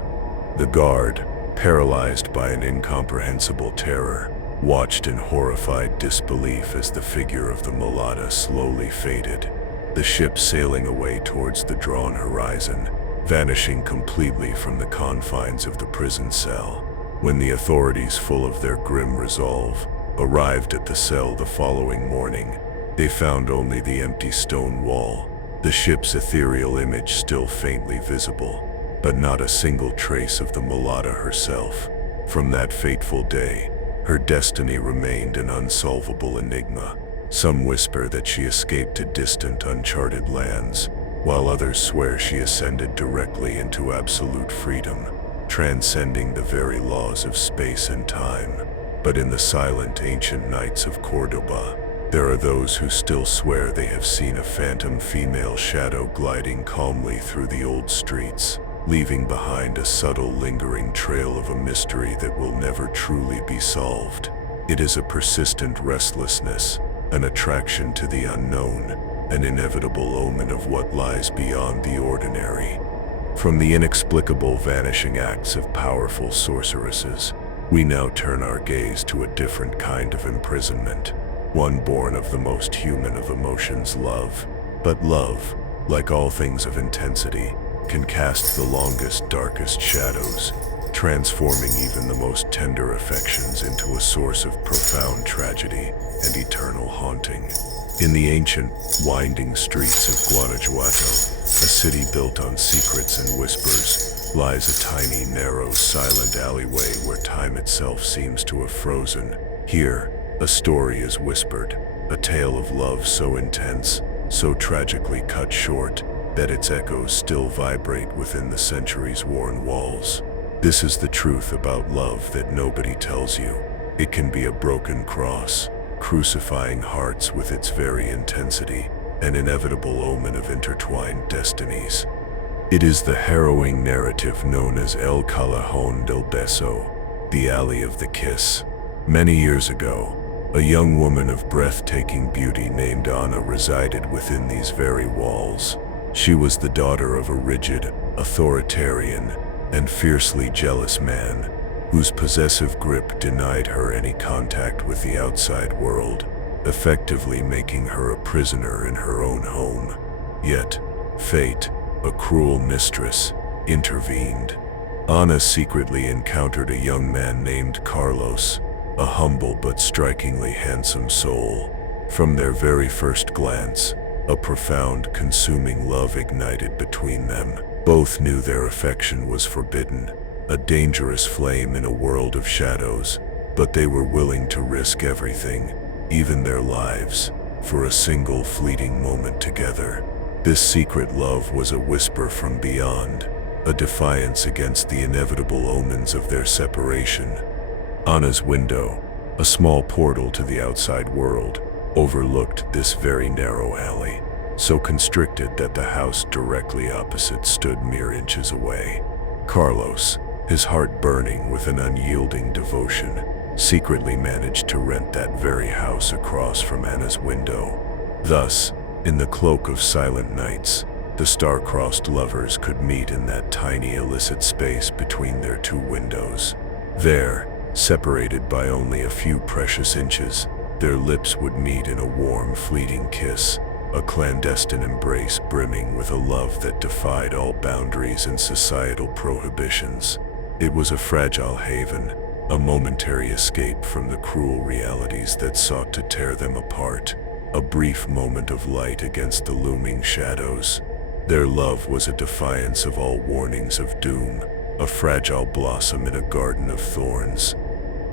The guard, paralyzed by an incomprehensible terror, watched in horrified disbelief as the figure of the mulatta slowly faded, the ship sailing away towards the drawn horizon, vanishing completely from the confines of the prison cell. When the authorities, full of their grim resolve, arrived at the cell the following morning, they found only the empty stone wall, the ship's ethereal image still faintly visible, but not a single trace of the mulatta herself. From that fateful day, her destiny remained an unsolvable enigma. Some whisper that she escaped to distant, uncharted lands, while others swear she ascended directly into absolute freedom, transcending the very laws of space and time. But in the silent, ancient nights of Cordoba, there are those who still swear they have seen a phantom female shadow gliding calmly through the old streets, leaving behind a subtle, lingering trail of a mystery that will never truly be solved. It is a persistent restlessness, an attraction to the unknown, an inevitable omen of what lies beyond the ordinary. From the inexplicable vanishing acts of powerful sorceresses, we now turn our gaze to a different kind of imprisonment, one born of the most human of emotions, love. But love, like all things of intensity, can cast the longest, darkest shadows, transforming even the most tender affections into a source of profound tragedy and eternal haunting. In the ancient, winding streets of Guanajuato, a city built on secrets and whispers, lies a tiny, narrow, silent alleyway where time itself seems to have frozen. Here, a story is whispered, a tale of love so intense, so tragically cut short, that its echoes still vibrate within the centuries-worn walls. This is the truth about love that nobody tells you. It can be a broken cross, crucifying hearts with its very intensity, an inevitable omen of intertwined destinies. It is the harrowing narrative known as El Callejón del Beso, the Alley of the Kiss. Many years ago, a young woman of breathtaking beauty named Ana resided within these very walls. She was the daughter of a rigid, authoritarian, and fiercely jealous man, whose possessive grip denied her any contact with the outside world, effectively making her a prisoner in her own home. Yet, fate, a cruel mistress, intervened. Ana secretly encountered a young man named Carlos, a humble but strikingly handsome soul. From their very first glance, a profound, consuming love ignited between them. Both knew their affection was forbidden, a dangerous flame in a world of shadows, but they were willing to risk everything, even their lives, for a single fleeting moment together. This secret love was a whisper from beyond, a defiance against the inevitable omens of their separation. Ana's window, a small portal to the outside world, overlooked this very narrow alley, so constricted that the house directly opposite stood mere inches away. Carlos, his heart burning with an unyielding devotion, secretly managed to rent that very house across from Ana's window. Thus, in the cloak of silent nights, the star-crossed lovers could meet in that tiny illicit space between their two windows. There, separated by only a few precious inches, their lips would meet in a warm, fleeting kiss, a clandestine embrace brimming with a love that defied all boundaries and societal prohibitions. It was a fragile haven, a momentary escape from the cruel realities that sought to tear them apart, a brief moment of light against the looming shadows. Their love was a defiance of all warnings of doom, a fragile blossom in a garden of thorns.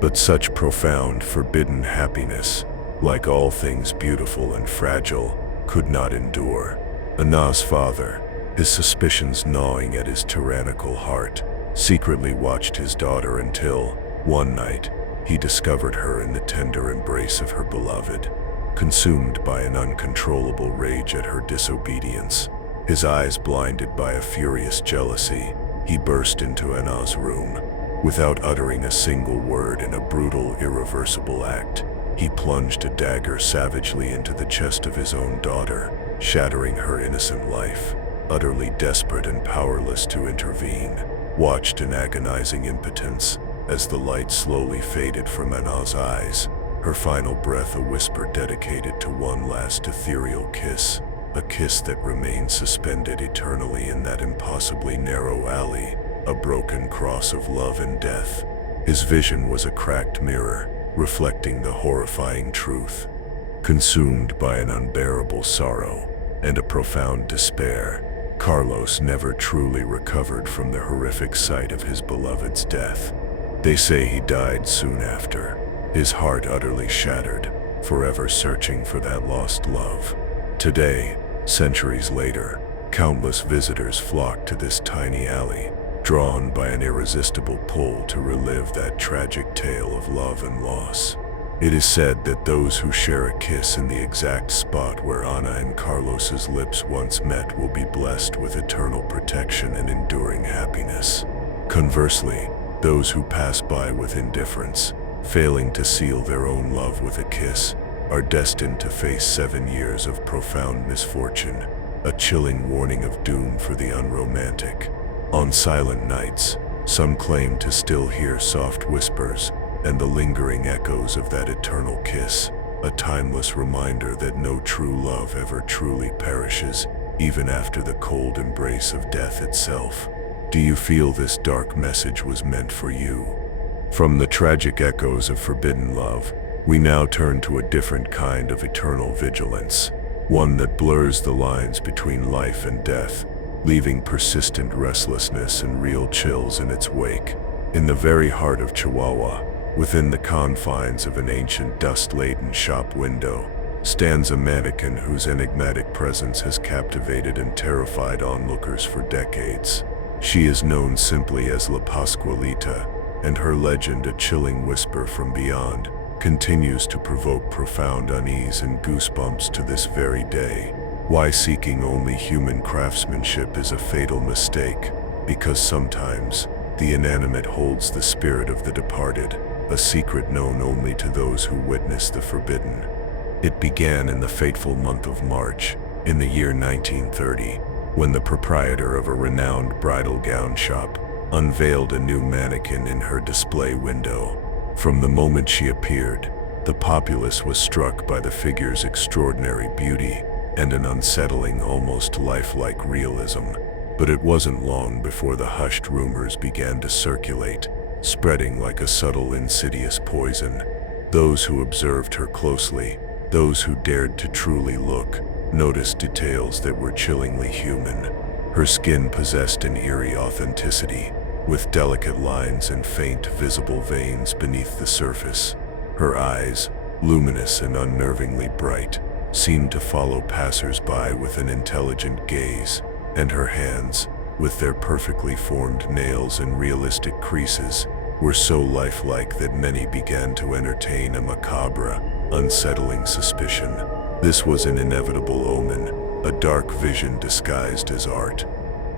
But such profound, forbidden happiness, like all things beautiful and fragile, could not endure. Ana's father, his suspicions gnawing at his tyrannical heart, secretly watched his daughter until, one night, he discovered her in the tender embrace of her beloved. Consumed by an uncontrollable rage at her disobedience, his eyes blinded by a furious jealousy, he burst into Ana's room. Without uttering a single word in a brutal, irreversible act, he plunged a dagger savagely into the chest of his own daughter, shattering her innocent life. Utterly desperate and powerless to intervene, watched in agonizing impotence as the light slowly faded from Ana's eyes, her final breath a whisper dedicated to one last ethereal kiss, a kiss that remained suspended eternally in that impossibly narrow alley, a broken cross of love and death. His vision was a cracked mirror, reflecting the horrifying truth. Consumed by an unbearable sorrow and a profound despair, Carlos never truly recovered from the horrific sight of his beloved's death. They say he died soon after, his heart utterly shattered, forever searching for that lost love. Today, centuries later, countless visitors flock to this tiny alley, drawn by an irresistible pull to relive that tragic tale of love and loss. It is said that those who share a kiss in the exact spot where Ana and Carlos's lips once met will be blessed with eternal protection and enduring happiness. Conversely, those who pass by with indifference, failing to seal their own love with a kiss, are destined to face 7 years of profound misfortune, a chilling warning of doom for the unromantic. On silent nights, some claim to still hear soft whispers and the lingering echoes of that eternal kiss, a timeless reminder that no true love ever truly perishes, even after the cold embrace of death itself. Do you feel this dark message was meant for you? From the tragic echoes of forbidden love, we now turn to a different kind of eternal vigilance, one that blurs the lines between life and death, leaving persistent restlessness and real chills in its wake. In the very heart of Chihuahua, within the confines of an ancient dust-laden shop window, stands a mannequin whose enigmatic presence has captivated and terrified onlookers for decades. She is known simply as La Pascualita, and her legend, a chilling whisper from beyond, continues to provoke profound unease and goosebumps to this very day. Why seeking only human craftsmanship is a fatal mistake. Because sometimes, the inanimate holds the spirit of the departed, a secret known only to those who witness the forbidden. It began in the fateful month of March, in the year 1930, when the proprietor of a renowned bridal gown shop unveiled a new mannequin in her display window. From the moment she appeared, the populace was struck by the figure's extraordinary beauty and an unsettling, almost lifelike realism. But it wasn't long before the hushed rumors began to circulate, spreading like a subtle, insidious poison. Those who observed her closely, those who dared to truly look, noticed details that were chillingly human. Her skin possessed an eerie authenticity, with delicate lines and faint, visible veins beneath the surface. Her eyes, luminous and unnervingly bright, seemed to follow passers-by with an intelligent gaze, and her hands, with their perfectly formed nails and realistic creases, were so lifelike that many began to entertain a macabre, unsettling suspicion. This was an inevitable omen, a dark vision disguised as art.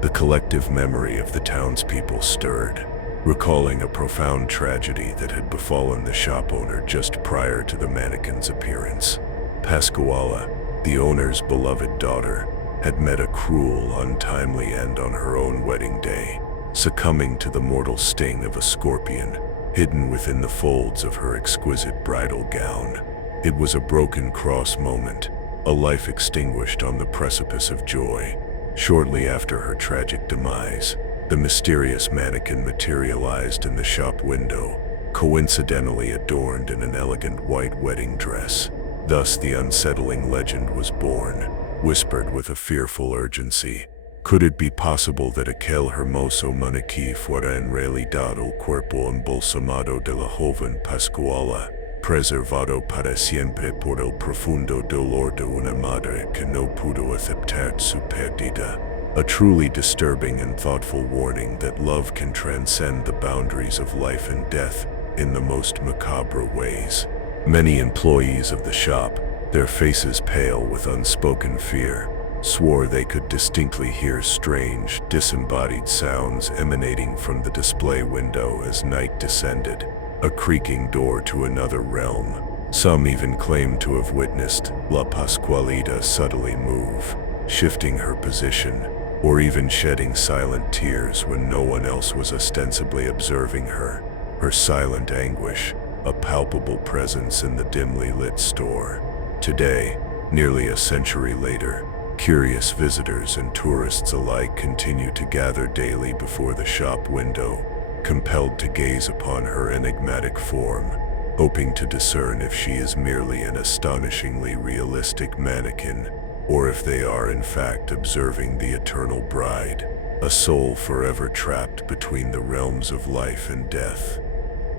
The collective memory of the townspeople stirred, recalling a profound tragedy that had befallen the shop owner just prior to the mannequin's appearance. Pascuala, the owner's beloved daughter, had met a cruel, untimely end on her own wedding day, succumbing to the mortal sting of a scorpion hidden within the folds of her exquisite bridal gown. It was a broken cross moment, a life extinguished on the precipice of joy. Shortly after her tragic demise, the mysterious mannequin materialized in the shop window, coincidentally adorned in an elegant white wedding dress. Thus the unsettling legend was born, whispered with a fearful urgency. Could it be possible that aquel hermoso maniquí fuera en realidad el cuerpo embalsamado de la joven Pascuala, preservado para siempre por el profundo dolor de una madre que no pudo aceptar su pérdida? A truly disturbing and thoughtful warning that love can transcend the boundaries of life and death in the most macabre ways. Many employees of the shop, their faces pale with unspoken fear, swore they could distinctly hear strange, disembodied sounds emanating from the display window as night descended, a creaking door to another realm. Some even claimed to have witnessed La Pascualita subtly move, shifting her position, or even shedding silent tears when no one else was ostensibly observing her. Her silent anguish, a palpable presence in the dimly lit store. Today, nearly a century later, curious visitors and tourists alike continue to gather daily before the shop window, compelled to gaze upon her enigmatic form, hoping to discern if she is merely an astonishingly realistic mannequin, or if they are in fact observing the eternal bride, a soul forever trapped between the realms of life and death.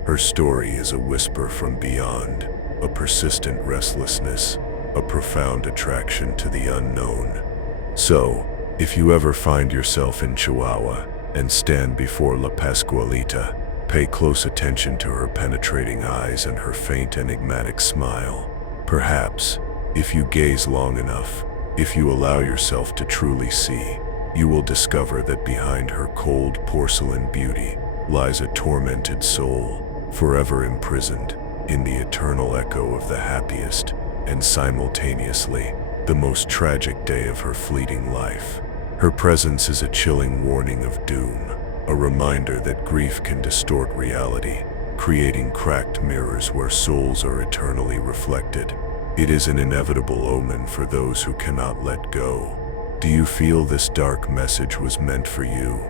Her story is a whisper from beyond, a persistent restlessness, a profound attraction to the unknown. So, if you ever find yourself in Chihuahua and stand before La Pascualita, pay close attention to her penetrating eyes and her faint enigmatic smile. Perhaps, if you gaze long enough, if you allow yourself to truly see, you will discover that behind her cold porcelain beauty lies a tormented soul, forever imprisoned in the eternal echo of the happiest and simultaneously the most tragic day of her fleeting life. Her presence is a chilling warning of doom, a reminder that grief can distort reality, creating cracked mirrors where souls are eternally reflected. It is an inevitable omen for those who cannot let go. Do you feel this dark message was meant for you?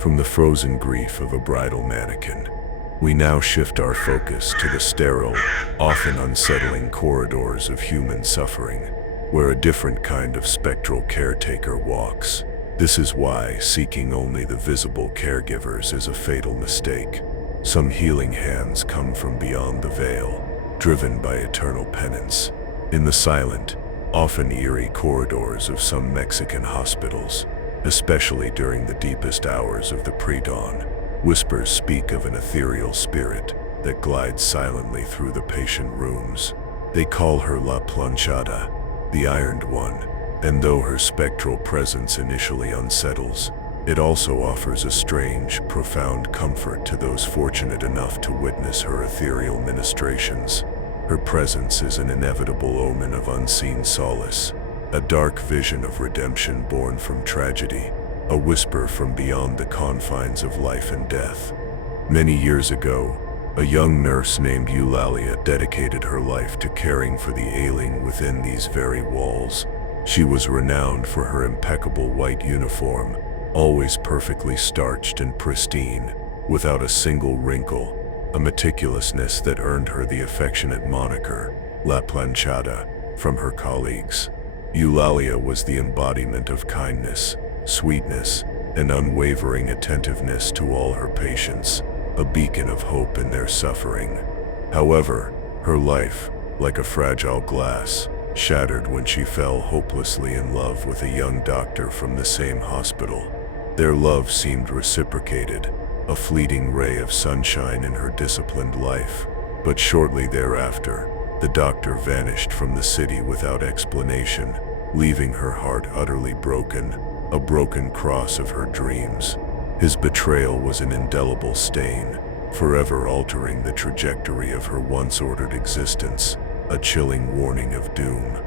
From the frozen grief of a bridal mannequin, we now shift our focus to the sterile, often unsettling corridors of human suffering, where a different kind of spectral caretaker walks. This is why seeking only the visible caregivers is a fatal mistake. Some healing hands come from beyond the veil, driven by eternal penance. In the silent, often eerie corridors of some Mexican hospitals, especially during the deepest hours of the pre-dawn, whispers speak of an ethereal spirit that glides silently through the patient rooms. They call her La Planchada, the Ironed One, And though her spectral presence initially unsettles, it also offers a strange, profound comfort to those fortunate enough to witness her ethereal ministrations. Her presence is an inevitable omen of unseen solace, a dark vision of redemption born from tragedy, a whisper from beyond the confines of life and death. Many years ago, a young nurse named Eulalia dedicated her life to caring for the ailing within these very walls. She was renowned for her impeccable white uniform, always perfectly starched and pristine, without a single wrinkle, a meticulousness that earned her the affectionate moniker, La Planchada, from her colleagues. Eulalia was the embodiment of kindness, sweetness, and unwavering attentiveness to all her patients, a beacon of hope in their suffering. However, her life, like a fragile glass, shattered when she fell hopelessly in love with a young doctor from the same hospital. Their love seemed reciprocated, a fleeting ray of sunshine in her disciplined life. But shortly thereafter, the doctor vanished from the city without explanation, leaving her heart utterly broken, a broken cross of her dreams. His betrayal was an indelible stain, forever altering the trajectory of her once ordered existence, a chilling warning of doom.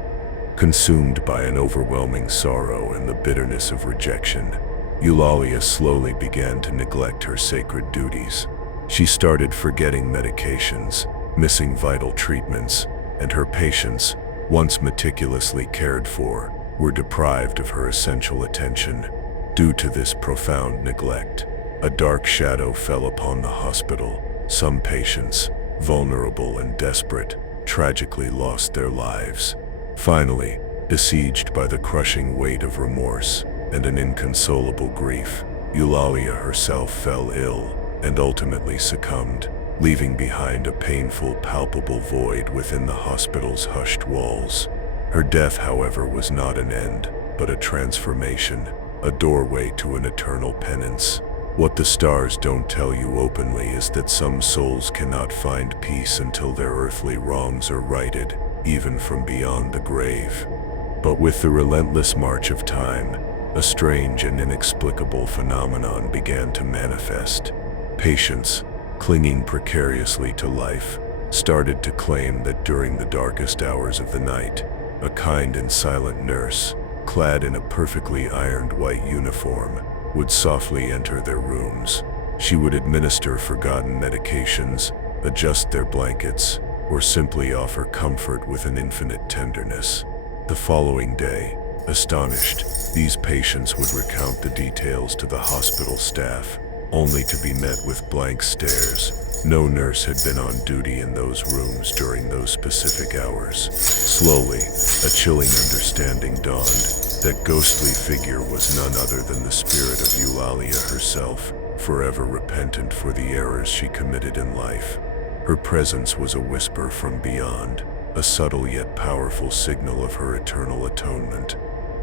Consumed by an overwhelming sorrow and the bitterness of rejection, Eulalia slowly began to neglect her sacred duties. She started forgetting medications, missing vital treatments, and her patients, once meticulously cared for, were deprived of her essential attention. Due to this profound neglect, a dark shadow fell upon the hospital. Some patients, vulnerable and desperate, tragically lost their lives. Finally, besieged by the crushing weight of remorse and an inconsolable grief, Eulalia herself fell ill and ultimately succumbed, leaving behind a painful, palpable void within the hospital's hushed walls. Her death, however, was not an end, but a transformation, a doorway to an eternal penance. What the stars don't tell you openly is that some souls cannot find peace until their earthly wrongs are righted, even from beyond the grave. But with the relentless march of time, a strange and inexplicable phenomenon began to manifest. Patients, clinging precariously to life, started to claim that during the darkest hours of the night, a kind and silent nurse, clad in a perfectly ironed white uniform, would softly enter their rooms. She would administer forgotten medications, adjust their blankets, or simply offer comfort with an infinite tenderness. The following day, astonished, these patients would recount the details to the hospital staff, only to be met with blank stares. No nurse had been on duty in those rooms during those specific hours. Slowly, a chilling understanding dawned. That ghostly figure was none other than the spirit of Eulalia herself, forever repentant for the errors she committed in life. Her presence was a whisper from beyond, a subtle yet powerful signal of her eternal atonement.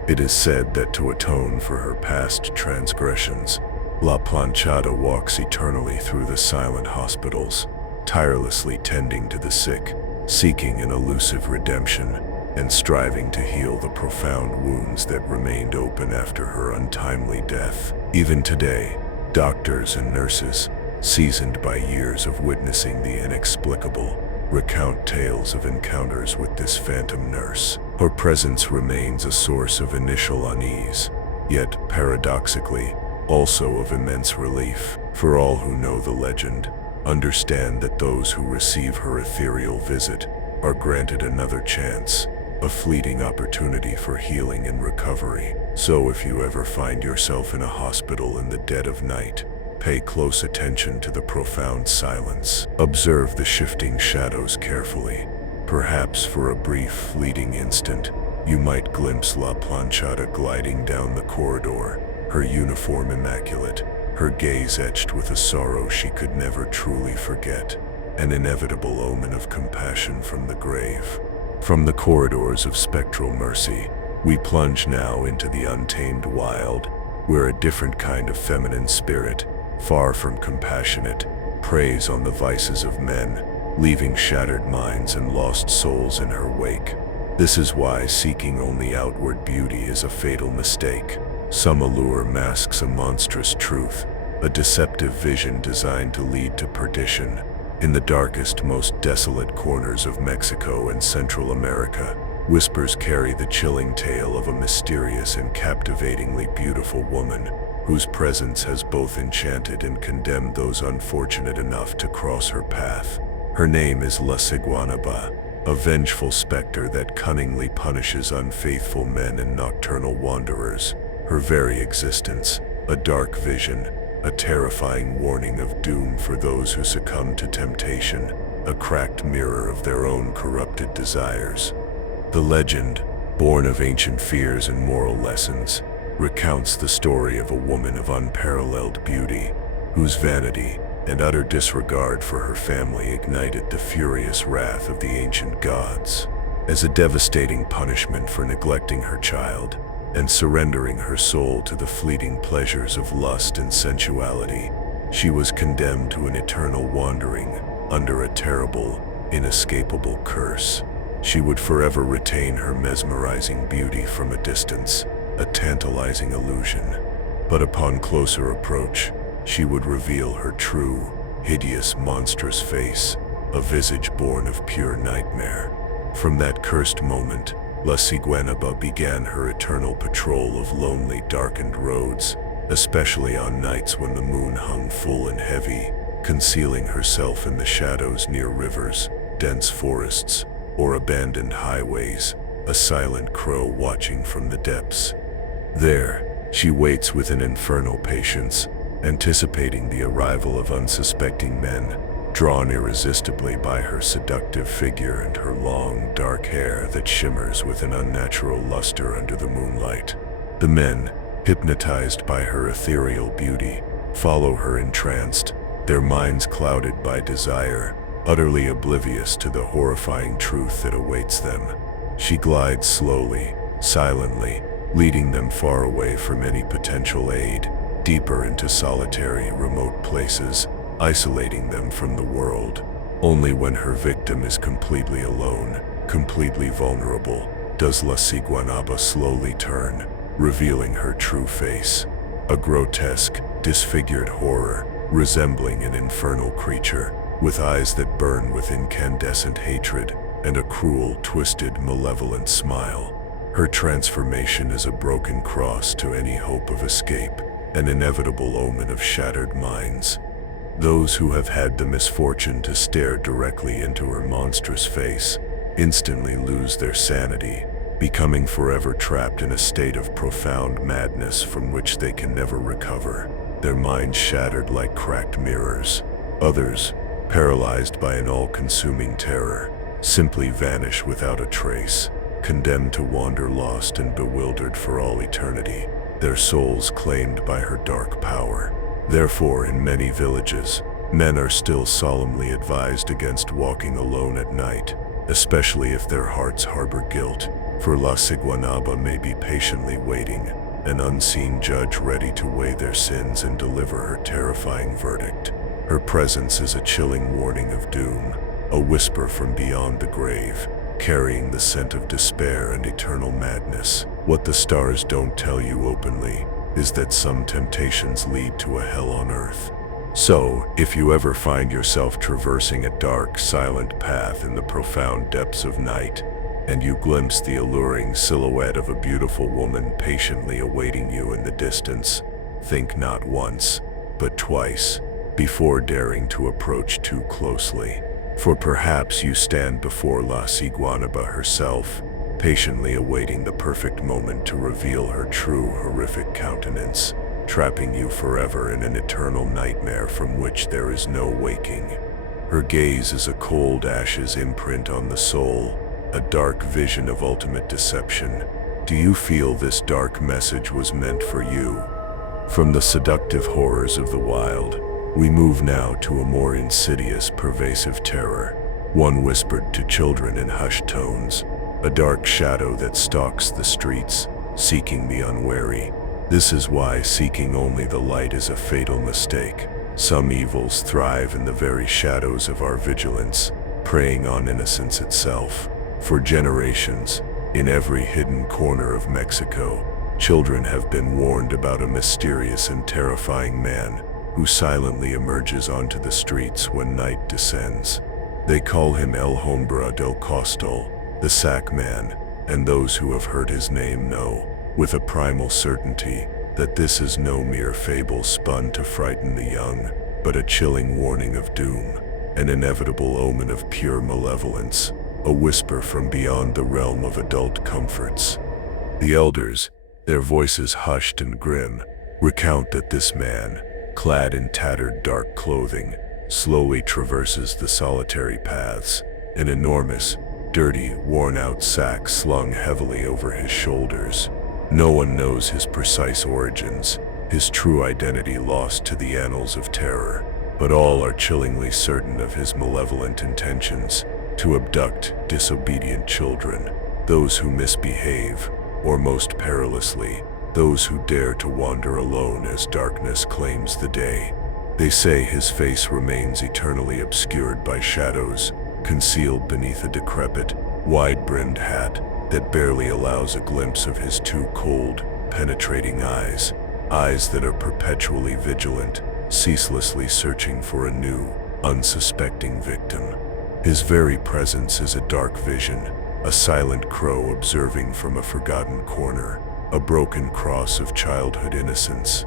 It is said that to atone for her past transgressions, La Planchada walks eternally through the silent hospitals, tirelessly tending to the sick, seeking an elusive redemption, and striving to heal the profound wounds that remained open after her untimely death. Even today, doctors and nurses, seasoned by years of witnessing the inexplicable, recount tales of encounters with this phantom nurse. Her presence remains a source of initial unease, yet paradoxically, also of immense relief. For all who know the legend, understand that those who receive her ethereal visit are granted another chance, a fleeting opportunity for healing and recovery. So if you ever find yourself in a hospital in the dead of night, pay close attention to the profound silence. Observe the shifting shadows carefully. Perhaps for a brief, fleeting instant, you might glimpse La Planchada gliding down the corridor, her uniform immaculate, her gaze etched with a sorrow she could never truly forget, an inevitable omen of compassion from the grave. From the corridors of spectral mercy, we plunge now into the untamed wild, where a different kind of feminine spirit, far from compassionate, preys on the vices of men, leaving shattered minds and lost souls in her wake. This is why seeking only outward beauty is a fatal mistake. Some allure masks a monstrous truth, a deceptive vision designed to lead to perdition. In the darkest, most desolate corners of Mexico and Central America, whispers carry the chilling tale of a mysterious and captivatingly beautiful woman whose presence has both enchanted and condemned those unfortunate enough to cross her path. Her name is La Ciguanaba, a vengeful specter that cunningly punishes unfaithful men and nocturnal wanderers. Her very existence, a dark vision, a terrifying warning of doom for those who succumb to temptation, a cracked mirror of their own corrupted desires. The legend, born of ancient fears and moral lessons, recounts the story of a woman of unparalleled beauty, whose vanity and utter disregard for her family ignited the furious wrath of the ancient gods. As a devastating punishment for neglecting her child and surrendering her soul to the fleeting pleasures of lust and sensuality, she was condemned to an eternal wandering under a terrible, inescapable curse. She would forever retain her mesmerizing beauty from a distance, a tantalizing illusion. But upon closer approach, she would reveal her true, hideous, monstrous face, a visage born of pure nightmare. From that cursed moment, La Ciguanaba began her eternal patrol of lonely, darkened roads, especially on nights when the moon hung full and heavy, concealing herself in the shadows near rivers, dense forests, or abandoned highways, a silent crow watching from the depths. There, she waits with an infernal patience, anticipating the arrival of unsuspecting men, drawn irresistibly by her seductive figure and her long, dark hair that shimmers with an unnatural luster under the moonlight. The men, hypnotized by her ethereal beauty, follow her entranced, their minds clouded by desire, utterly oblivious to the horrifying truth that awaits them. She glides slowly, silently, leading them far away from any potential aid, deeper into solitary, remote places, isolating them from the world. Only when her victim is completely alone, completely vulnerable, does La Ciguanaba slowly turn, revealing her true face, a grotesque, disfigured horror, resembling an infernal creature, with eyes that burn with incandescent hatred and a cruel, twisted, malevolent smile. Her transformation is a broken cross to any hope of escape, an inevitable omen of shattered minds. Those who have had the misfortune to stare directly into her monstrous face instantly lose their sanity, becoming forever trapped in a state of profound madness from which they can never recover, their minds shattered like cracked mirrors. Others, paralyzed by an all-consuming terror, simply vanish without a trace, condemned to wander lost and bewildered for all eternity, their souls claimed by her dark power. Therefore, in many villages, men are still solemnly advised against walking alone at night, especially if their hearts harbor guilt, for La Ciguanaba may be patiently waiting, an unseen judge ready to weigh their sins and deliver her terrifying verdict. Her presence is a chilling warning of doom, a whisper from beyond the grave, carrying the scent of despair and eternal madness. What the stars don't tell you openly is that some temptations lead to a hell on earth. So, if you ever find yourself traversing a dark, silent path in the profound depths of night, and you glimpse the alluring silhouette of a beautiful woman patiently awaiting you in the distance, think not once, but twice, before daring to approach too closely. For perhaps you stand before La Ciguanaba herself, patiently awaiting the perfect moment to reveal her true, horrific countenance, trapping you forever in an eternal nightmare from which there is no waking. Her gaze is a cold ashes imprint on the soul, a dark vision of ultimate deception. Do you feel this dark message was meant for you? From the seductive horrors of the wild, we move now to a more insidious, pervasive terror, one whispered to children in hushed tones, a dark shadow that stalks the streets, seeking the unwary. This is why seeking only the light is a fatal mistake. Some evils thrive in the very shadows of our vigilance, preying on innocence itself. For generations, In every hidden corner of Mexico, children have been warned about a mysterious and terrifying man who silently emerges onto the streets when night descends. They call him El Hombre del Costal, the Sack Man, and those who have heard his name know, with a primal certainty, that this is no mere fable spun to frighten the young, but a chilling warning of doom, an inevitable omen of pure malevolence, a whisper from beyond the realm of adult comforts. The elders, their voices hushed and grim, recount that this man, clad in tattered dark clothing, slowly traverses the solitary paths, an enormous, dirty, worn-out sack slung heavily over his shoulders. No one knows his precise origins, his true identity lost to the annals of terror, but all are chillingly certain of his malevolent intentions to abduct disobedient children, those who misbehave, or most perilously, those who dare to wander alone as darkness claims the day. They say his face remains eternally obscured by shadows, concealed beneath a decrepit, wide-brimmed hat that barely allows a glimpse of his two cold, penetrating eyes, eyes that are perpetually vigilant, ceaselessly searching for a new, unsuspecting victim. His very presence is a dark vision, a silent crow observing from a forgotten corner, a broken cross of childhood innocence.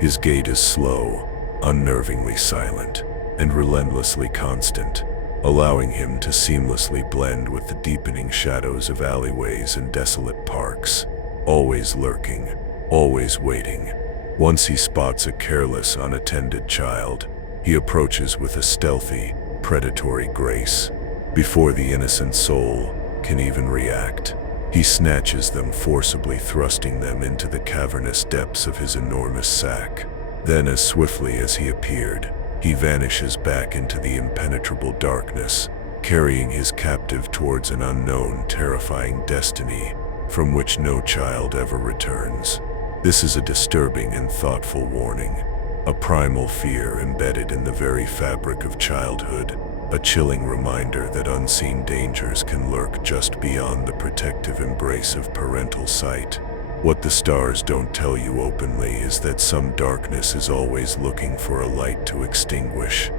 His gait is slow, unnervingly silent, and relentlessly constant, allowing him to seamlessly blend with the deepening shadows of alleyways and desolate parks, always lurking, always waiting. Once he spots a careless, unattended child, he approaches with a stealthy, predatory grace. Before the innocent soul can even react, he snatches them, forcibly thrusting them into the cavernous depths of his enormous sack. Then, as swiftly as he appeared, he vanishes back into the impenetrable darkness, carrying his captive towards an unknown, terrifying destiny from which no child ever returns. This is a disturbing and thoughtful warning, a primal fear embedded in the very fabric of childhood, a chilling reminder that unseen dangers can lurk just beyond the protective embrace of parental sight. What the stars don't tell you openly is that some darkness is always looking for a light to extinguish.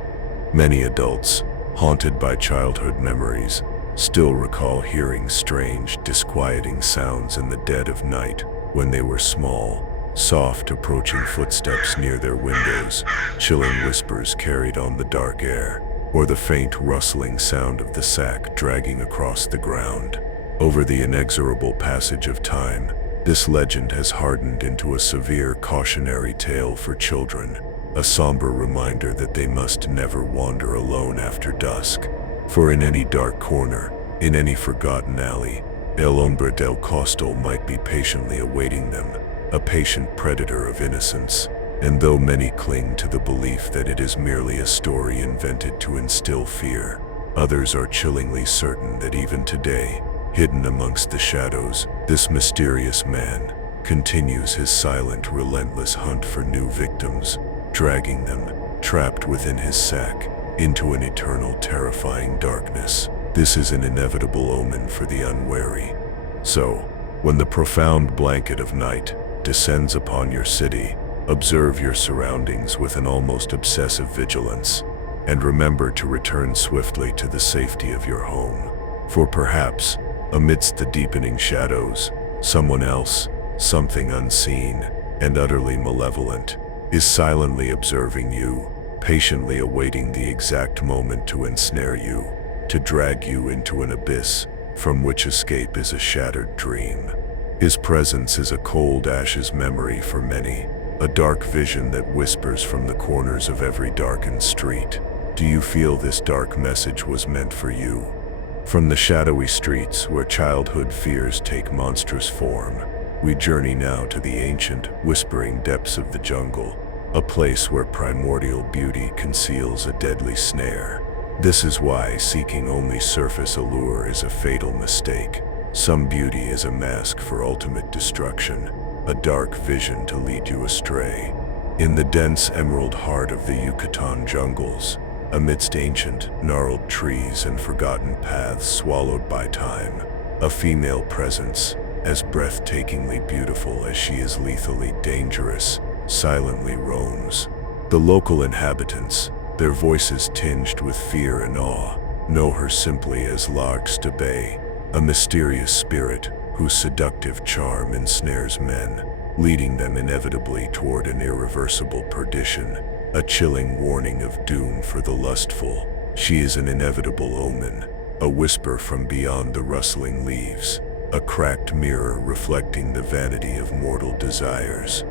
Many adults, haunted by childhood memories, still recall hearing strange, disquieting sounds in the dead of night when they were small, soft approaching footsteps near their windows, chilling whispers carried on the dark air, or the faint rustling sound of the sack dragging across the ground. Over the inexorable passage of time, this legend has hardened into a severe cautionary tale for children, a somber reminder that they must never wander alone after dusk. For in any dark corner, in any forgotten alley, El Hombre del Costal might be patiently awaiting them, a patient predator of innocence. And though many cling to the belief that it is merely a story invented to instill fear, others are chillingly certain that even today, hidden amongst the shadows, this mysterious man continues his silent, relentless hunt for new victims, dragging them, trapped within his sack, into an eternal, terrifying darkness. This is an inevitable omen for the unwary. So, when the profound blanket of night descends upon your city, observe your surroundings with an almost obsessive vigilance, and remember to return swiftly to the safety of your home. For perhaps, amidst the deepening shadows, someone else, something unseen and utterly malevolent, is silently observing you, patiently awaiting the exact moment to ensnare you, to drag you into an abyss from which escape is a shattered dream. His presence is a cold ashes memory for many, a dark vision that whispers from the corners of every darkened street. Do you feel this dark message was meant for you? From the shadowy streets where childhood fears take monstrous form, we journey now to the ancient, whispering depths of the jungle, a place where primordial beauty conceals a deadly snare. This is why seeking only surface allure is a fatal mistake. Some beauty is a mask for ultimate destruction, a dark vision to lead you astray. In the dense emerald heart of the Yucatan jungles, amidst ancient, gnarled trees and forgotten paths swallowed by time, a female presence, as breathtakingly beautiful as she is lethally dangerous, silently roams. The local inhabitants, their voices tinged with fear and awe, know her simply as Larkstabe, a mysterious spirit whose seductive charm ensnares men, leading them inevitably toward an irreversible perdition, a chilling warning of doom for the lustful. She is an inevitable omen, a whisper from beyond the rustling leaves, a cracked mirror reflecting the vanity of mortal desires.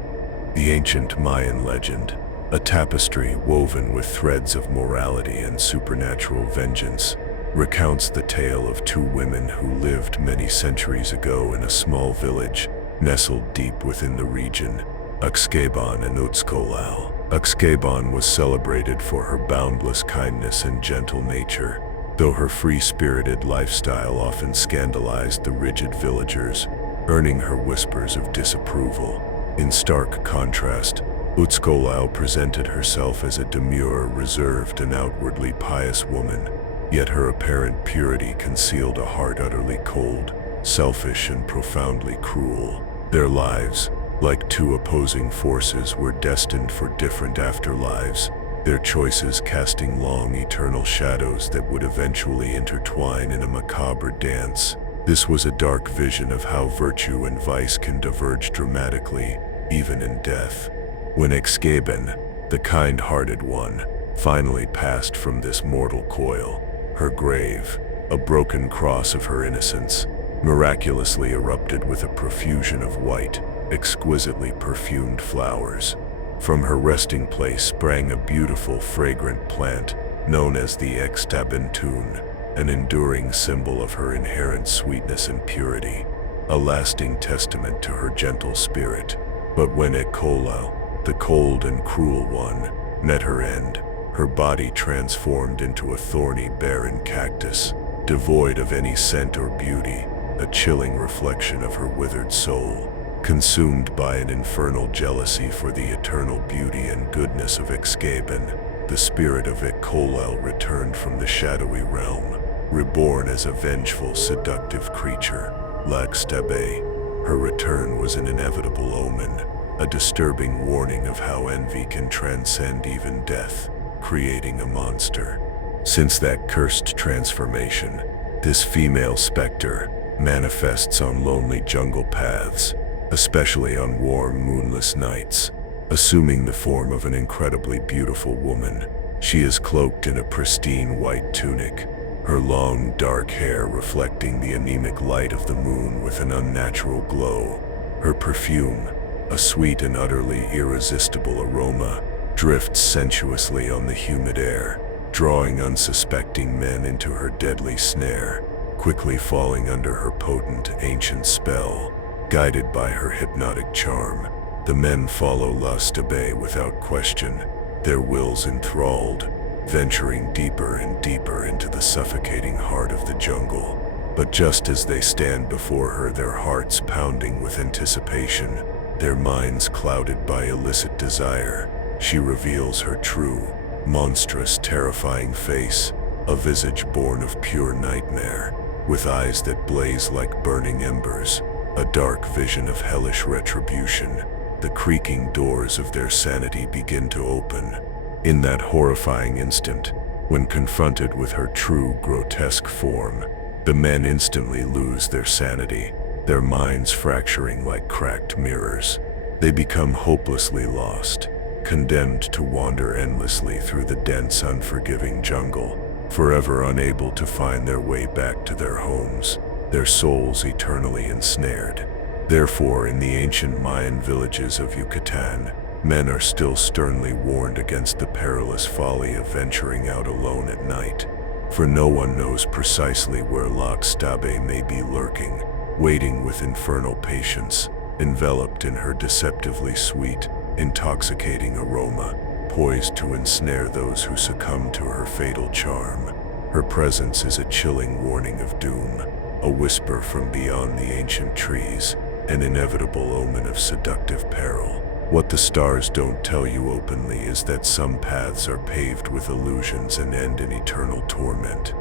The ancient Mayan legend, a tapestry woven with threads of morality and supernatural vengeance, recounts the tale of two women who lived many centuries ago in a small village nestled deep within the region, Uxkaban and Utskolal. Uxkaban was celebrated for her boundless kindness and gentle nature, though her free-spirited lifestyle often scandalized the rigid villagers, earning her whispers of disapproval. In stark contrast, Utskolal presented herself as a demure, reserved, and outwardly pious woman, yet her apparent purity concealed a heart utterly cold, selfish, and profoundly cruel. Their lives, like two opposing forces, were destined for different afterlives, their choices casting long, eternal shadows that would eventually intertwine in a macabre dance. This was a dark vision of how virtue and vice can diverge dramatically, even in death. When Uxkaban, the kind-hearted one, finally passed from this mortal coil, her grave, a broken cross of her innocence, miraculously erupted with a profusion of white, exquisitely perfumed flowers. From her resting place sprang a beautiful, fragrant plant known as the Extabentun, an enduring symbol of her inherent sweetness and purity, a lasting testament to her gentle spirit. But when Utskolal, the cold and cruel one, met her end, her body transformed into a thorny, barren cactus, devoid of any scent or beauty, a chilling reflection of her withered soul. Consumed by an infernal jealousy for the eternal beauty and goodness of Uxkaban, the spirit of Utskolal returned from the shadowy realm, reborn as a vengeful, seductive creature, Larkstabe. Her return was an inevitable omen, a disturbing warning of how envy can transcend even death, creating a monster. Since that cursed transformation, this female specter manifests on lonely jungle paths, especially on warm, moonless nights. Assuming the form of an incredibly beautiful woman, she is cloaked in a pristine white tunic, her long, dark hair reflecting the anemic light of the moon with an unnatural glow. Her perfume, a sweet and utterly irresistible aroma, drifts sensuously on the humid air, drawing unsuspecting men into her deadly snare, quickly falling under her potent, ancient spell. Guided by her hypnotic charm, the men follow Larkstabe without question, their wills enthralled, venturing deeper and deeper into the suffocating heart of the jungle. But just as they stand before her, their hearts pounding with anticipation, their minds clouded by illicit desire, she reveals her true, monstrous, terrifying face, a visage born of pure nightmare, with eyes that blaze like burning embers, a dark vision of hellish retribution. The creaking doors of their sanity begin to open. In that horrifying instant, when confronted with her true, grotesque form, the men instantly lose their sanity, their minds fracturing like cracked mirrors. They become hopelessly lost, condemned to wander endlessly through the dense, unforgiving jungle, forever unable to find their way back to their homes, their souls eternally ensnared. Therefore, in the ancient Mayan villages of Yucatan, men are still sternly warned against the perilous folly of venturing out alone at night, for no one knows precisely where Larkstabe may be lurking, waiting with infernal patience, enveloped in her deceptively sweet, intoxicating aroma, poised to ensnare those who succumb to her fatal charm. Her presence is a chilling warning of doom, a whisper from beyond the ancient trees, an inevitable omen of seductive peril. What the stars don't tell you openly is that some paths are paved with illusions and end in eternal torment.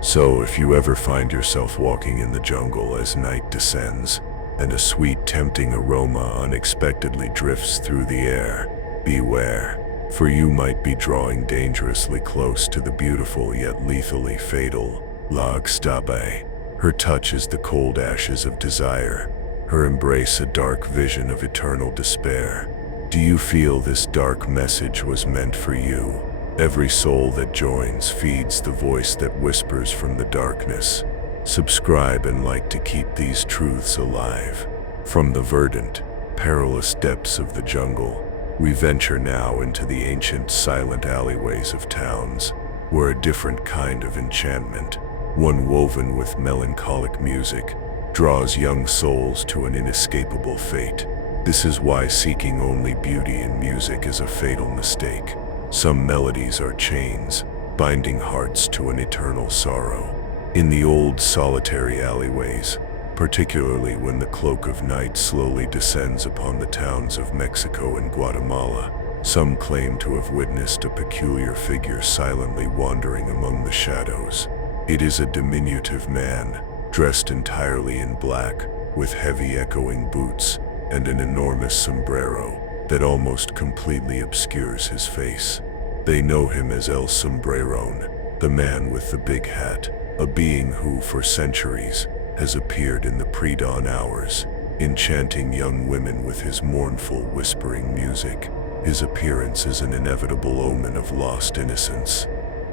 So if you ever find yourself walking in the jungle as night descends, and a sweet, tempting aroma unexpectedly drifts through the air, beware, for you might be drawing dangerously close to the beautiful yet lethally fatal Lagstabe. Her touch is the cold ashes of desire, her embrace a dark vision of eternal despair. Do you feel this dark message was meant for you? Every soul that joins feeds the voice that whispers from the darkness. Subscribe and like to keep these truths alive. From the verdant, perilous depths of the jungle, we venture now into the ancient, silent alleyways of towns, where a different kind of enchantment, one woven with melancholic music, draws young souls to an inescapable fate. This is why seeking only beauty in music is a fatal mistake. Some melodies are chains, binding hearts to an eternal sorrow. In the old, solitary alleyways, particularly when the cloak of night slowly descends upon the towns of Mexico and Guatemala, some claim to have witnessed a peculiar figure silently wandering among the shadows. It is a diminutive man, dressed entirely in black, with heavy echoing boots and an enormous sombrero that almost completely obscures his face. They know him as El Sombreron, the man with the big hat, a being who, for centuries, has appeared in the pre-dawn hours, enchanting young women with his mournful, whispering music. His appearance is an inevitable omen of lost innocence.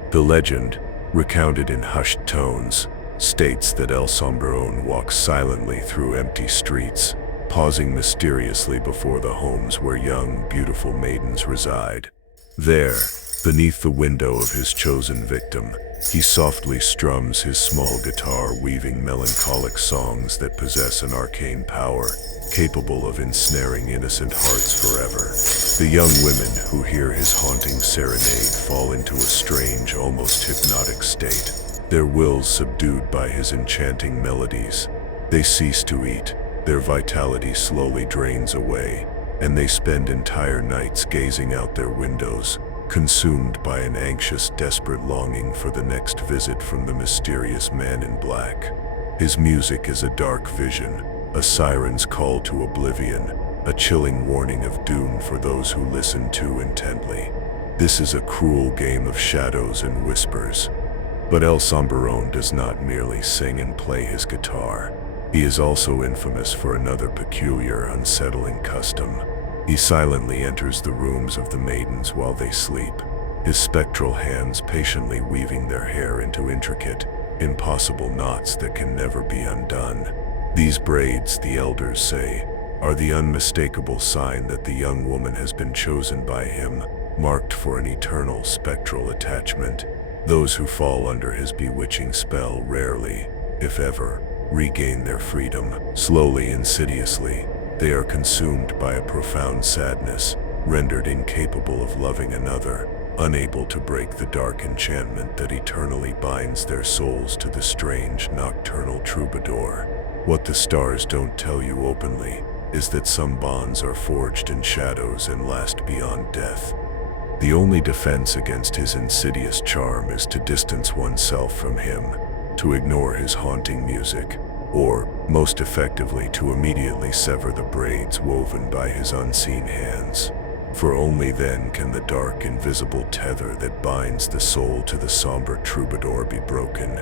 The legend, recounted in hushed tones, states that El Sombreron walks silently through empty streets, pausing mysteriously before the homes where young, beautiful maidens reside. There, beneath the window of his chosen victim, he softly strums his small guitar, weaving melancholic songs that possess an arcane power, capable of ensnaring innocent hearts forever. The young women who hear his haunting serenade fall into a strange, almost hypnotic state, their wills subdued by his enchanting melodies. They cease to eat, their vitality slowly drains away, and they spend entire nights gazing out their windows, consumed by an anxious, desperate longing for the next visit from the mysterious man in black. His music is a dark vision, a siren's call to oblivion, a chilling warning of doom for those who listen too intently. This is a cruel game of shadows and whispers. But El Sombreron does not merely sing and play his guitar. He is also infamous for another peculiar, unsettling custom. He silently enters the rooms of the maidens while they sleep, his spectral hands patiently weaving their hair into intricate, impossible knots that can never be undone. These braids, the elders say, are the unmistakable sign that the young woman has been chosen by him, marked for an eternal spectral attachment. Those who fall under his bewitching spell rarely, if ever, regain their freedom. Slowly, insidiously, they are consumed by a profound sadness, rendered incapable of loving another, unable to break the dark enchantment that eternally binds their souls to the strange, nocturnal troubadour. What the stars don't tell you openly is that some bonds are forged in shadows and last beyond death. The only defense against his insidious charm is to distance oneself from him, to ignore his haunting music, or, most effectively, to immediately sever the braids woven by his unseen hands. For only then can the dark, invisible tether that binds the soul to the somber troubadour be broken.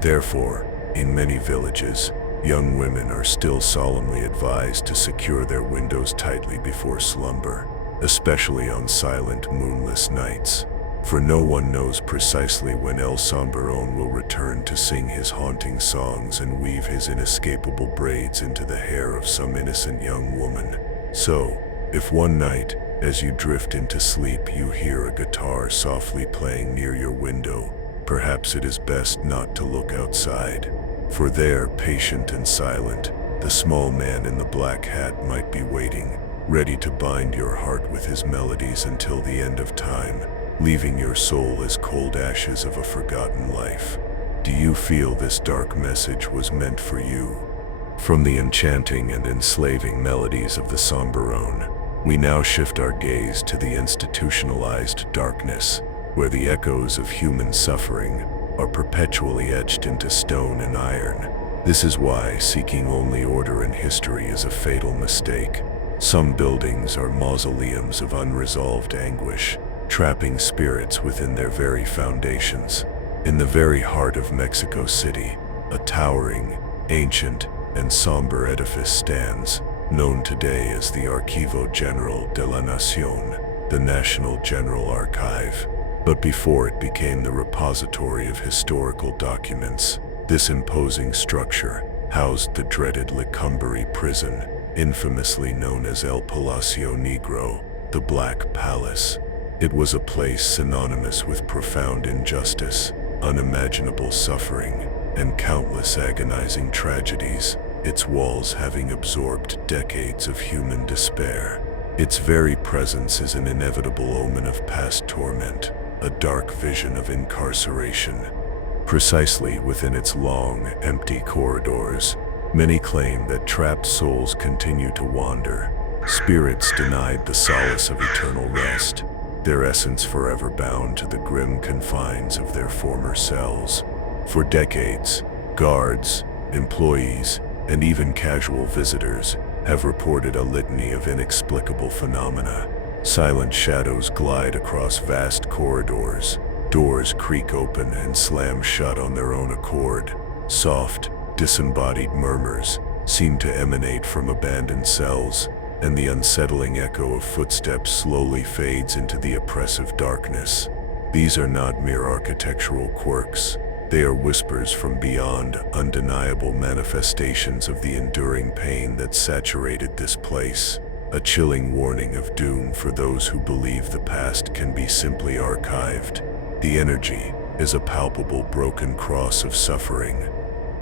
Therefore, in many villages, young women are still solemnly advised to secure their windows tightly before slumber, especially on silent, moonless nights. For no one knows precisely when El Sombreron will return to sing his haunting songs and weave his inescapable braids into the hair of some innocent young woman. So, if one night, as you drift into sleep, you hear a guitar softly playing near your window, perhaps it is best not to look outside. For there, patient and silent, the small man in the black hat might be waiting, ready to bind your heart with his melodies until the end of time, leaving your soul as cold ashes of a forgotten life. Do you feel this dark message was meant for you? From the enchanting and enslaving melodies of the Sombreron, we now shift our gaze to the institutionalized darkness, where the echoes of human suffering, are perpetually etched into stone and iron. This is why seeking only order in history is a fatal mistake. Some buildings are mausoleums of unresolved anguish, trapping spirits within their very foundations. In the very heart of Mexico City, a towering, ancient, and somber edifice stands, known today as the Archivo General de la Nación, the National General Archive. But before it became the repository of historical documents, this imposing structure housed the dreaded Lecumberri prison, infamously known as El Palacio Negro, the Black Palace. It was a place synonymous with profound injustice, unimaginable suffering, and countless agonizing tragedies, its walls having absorbed decades of human despair. Its very presence is an inevitable omen of past torment, a dark vision of incarceration. Precisely within its long, empty corridors, many claim that trapped souls continue to wander, spirits denied the solace of eternal rest, their essence forever bound to the grim confines of their former cells. For decades, guards, employees, and even casual visitors have reported a litany of inexplicable phenomena. Silent shadows glide across vast corridors, doors creak open and slam shut on their own accord. Soft, disembodied murmurs seem to emanate from abandoned cells, and the unsettling echo of footsteps slowly fades into the oppressive darkness. These are not mere architectural quirks. They are whispers from beyond, undeniable manifestations of the enduring pain that saturated this place, a chilling warning of doom for those who believe the past can be simply archived. The energy is a palpable broken cross of suffering.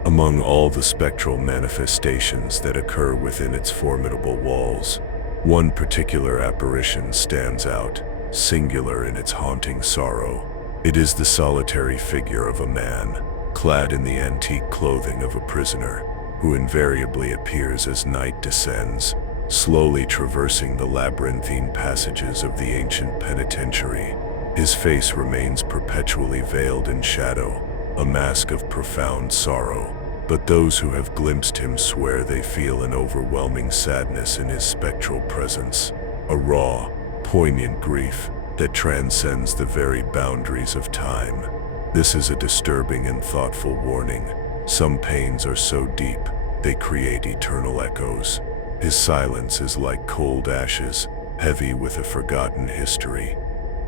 Among all the spectral manifestations that occur within its formidable walls, one particular apparition stands out, singular in its haunting sorrow. It is the solitary figure of a man, clad in the antique clothing of a prisoner, who invariably appears as night descends, slowly traversing the labyrinthine passages of the ancient penitentiary. His face remains perpetually veiled in shadow, a mask of profound sorrow, but those who have glimpsed him swear they feel an overwhelming sadness in his spectral presence, a raw, poignant grief that transcends the very boundaries of time. This is a disturbing and thoughtful warning. Some pains are so deep, they create eternal echoes. His silence is like cold ashes, heavy with a forgotten history.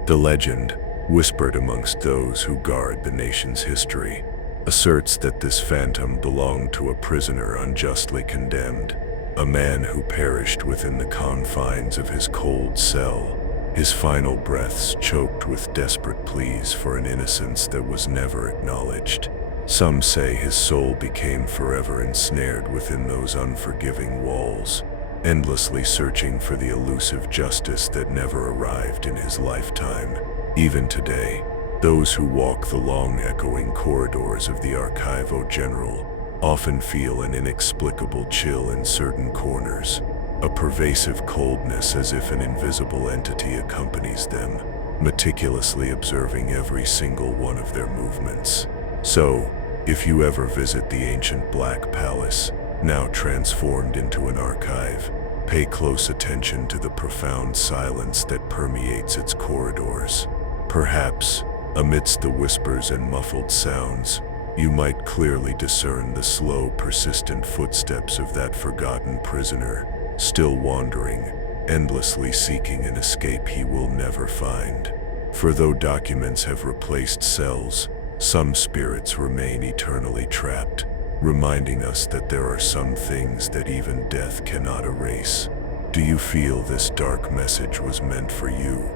The legend, whispered amongst those who guard the nation's history, asserts that this phantom belonged to a prisoner unjustly condemned, a man who perished within the confines of his cold cell, his final breaths choked with desperate pleas for an innocence that was never acknowledged. Some say his soul became forever ensnared within those unforgiving walls, endlessly searching for the elusive justice that never arrived in his lifetime. Even today, those who walk the long echoing corridors of the Archivo General often feel an inexplicable chill in certain corners, a pervasive coldness as if an invisible entity accompanies them, meticulously observing every single one of their movements. So, if you ever visit the ancient Black Palace, now transformed into an archive, pay close attention to the profound silence that permeates its corridors. Perhaps, amidst the whispers and muffled sounds, you might clearly discern the slow, persistent footsteps of that forgotten prisoner, still wandering, endlessly seeking an escape he will never find. For though documents have replaced cells, some spirits remain eternally trapped, reminding us that there are some things that even death cannot erase. Do you feel this dark message was meant for you?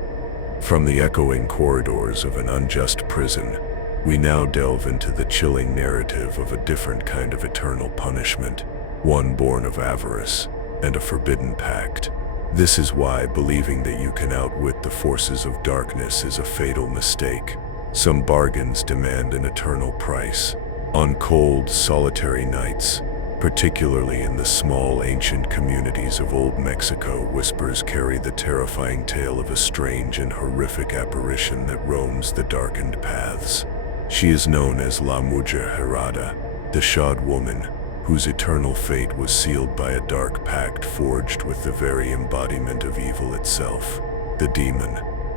From the echoing corridors of an unjust prison, we now delve into the chilling narrative of a different kind of eternal punishment, one born of avarice and a forbidden pact. This is why believing that you can outwit the forces of darkness is a fatal mistake. Some bargains demand an eternal price. On cold, solitary nights, particularly in the small, ancient communities of old Mexico, whispers carry the terrifying tale of a strange and horrific apparition that roams the darkened paths. She is known as La Mujer Herada, the shod woman, whose eternal fate was sealed by a dark pact forged with the very embodiment of evil itself, the demon.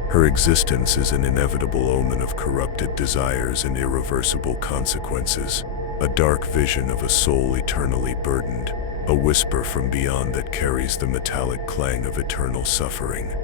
Her existence is an inevitable omen of corrupted desires and irreversible consequences, a dark vision of a soul eternally burdened, a whisper from beyond that carries the metallic clang of eternal suffering.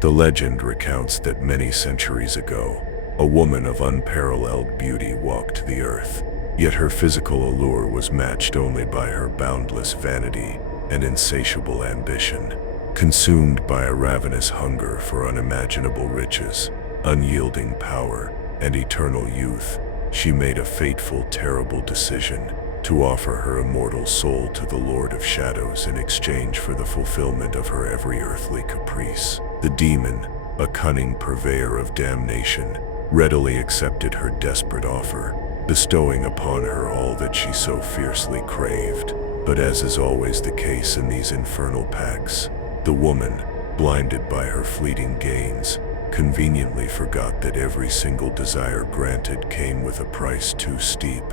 The legend recounts that many centuries ago, a woman of unparalleled beauty walked the earth, yet her physical allure was matched only by her boundless vanity and insatiable ambition. Consumed by a ravenous hunger for unimaginable riches, unyielding power, and eternal youth, she made a fateful, terrible decision to offer her immortal soul to the Lord of Shadows in exchange for the fulfillment of her every earthly caprice. The demon, a cunning purveyor of damnation, readily accepted her desperate offer, bestowing upon her all that she so fiercely craved. But as is always the case in these infernal pacts, the woman, blinded by her fleeting gains, conveniently forgot that every single desire granted came with a price too steep,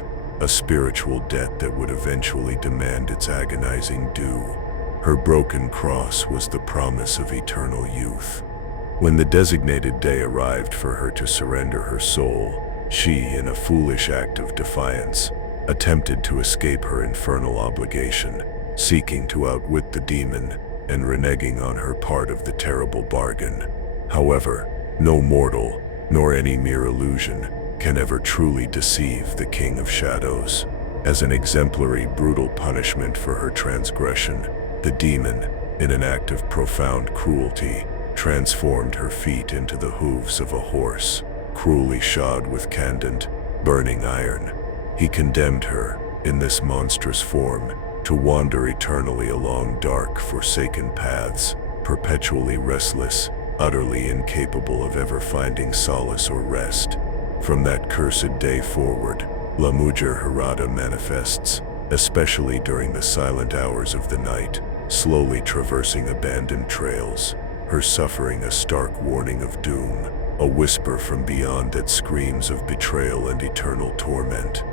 a spiritual debt that would eventually demand its agonizing due. Her broken cross was the promise of eternal youth. When the designated day arrived for her to surrender her soul, she, in a foolish act of defiance, attempted to escape her infernal obligation, seeking to outwit the demon and reneging on her part of the terrible bargain. However, no mortal, nor any mere illusion, can ever truly deceive the King of Shadows. As an exemplary, brutal punishment for her transgression, the demon, in an act of profound cruelty, transformed her feet into the hooves of a horse, cruelly shod with candent, burning iron. He condemned her, in this monstrous form, to wander eternally along dark, forsaken paths, perpetually restless, utterly incapable of ever finding solace or rest. From that cursed day forward, La Mujer Herada manifests, especially during the silent hours of the night, slowly traversing abandoned trails, her suffering a stark warning of doom, a whisper from beyond that screams of betrayal and eternal torment.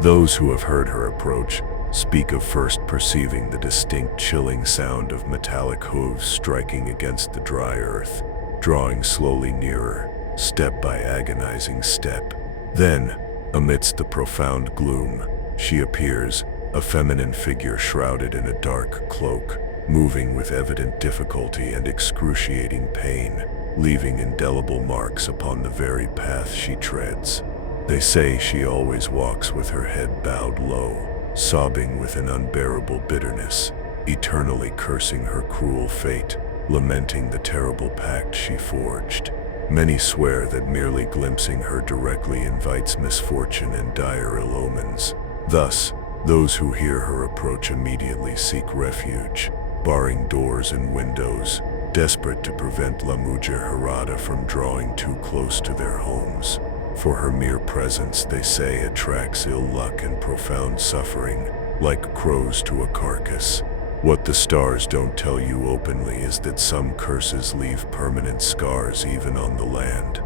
Those who have heard her approach speak of first perceiving the distinct chilling sound of metallic hooves striking against the dry earth, drawing slowly nearer, step by agonizing step. Then, amidst the profound gloom, she appears, a feminine figure shrouded in a dark cloak, moving with evident difficulty and excruciating pain, leaving indelible marks upon the very path she treads. They say she always walks with her head bowed low, sobbing with an unbearable bitterness, eternally cursing her cruel fate, lamenting the terrible pact she forged. Many swear that merely glimpsing her directly invites misfortune and dire ill omens. Thus, those who hear her approach immediately seek refuge, barring doors and windows, desperate to prevent La Mujer Herada from drawing too close to their homes. For her mere presence, they say, attracts ill luck and profound suffering, like crows to a carcass. What the stars don't tell you openly is that some curses leave permanent scars even on the land.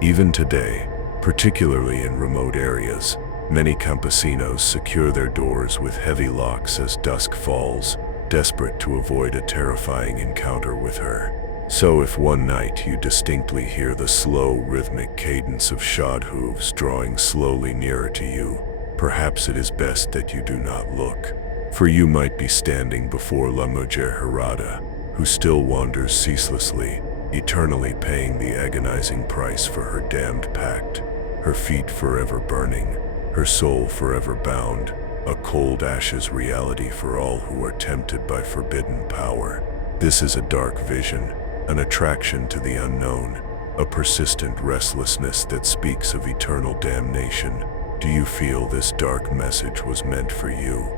Even today, particularly in remote areas, many campesinos secure their doors with heavy locks as dusk falls, desperate to avoid a terrifying encounter with her. So if one night you distinctly hear the slow, rhythmic cadence of shod hooves drawing slowly nearer to you, perhaps it is best that you do not look, for you might be standing before La Mujer Herada, who still wanders ceaselessly, eternally paying the agonizing price for her damned pact, her feet forever burning, her soul forever bound, a cold ashes reality for all who are tempted by forbidden power. This is a dark vision, an attraction to the unknown, a persistent restlessness that speaks of eternal damnation. Do you feel this dark message was meant for you?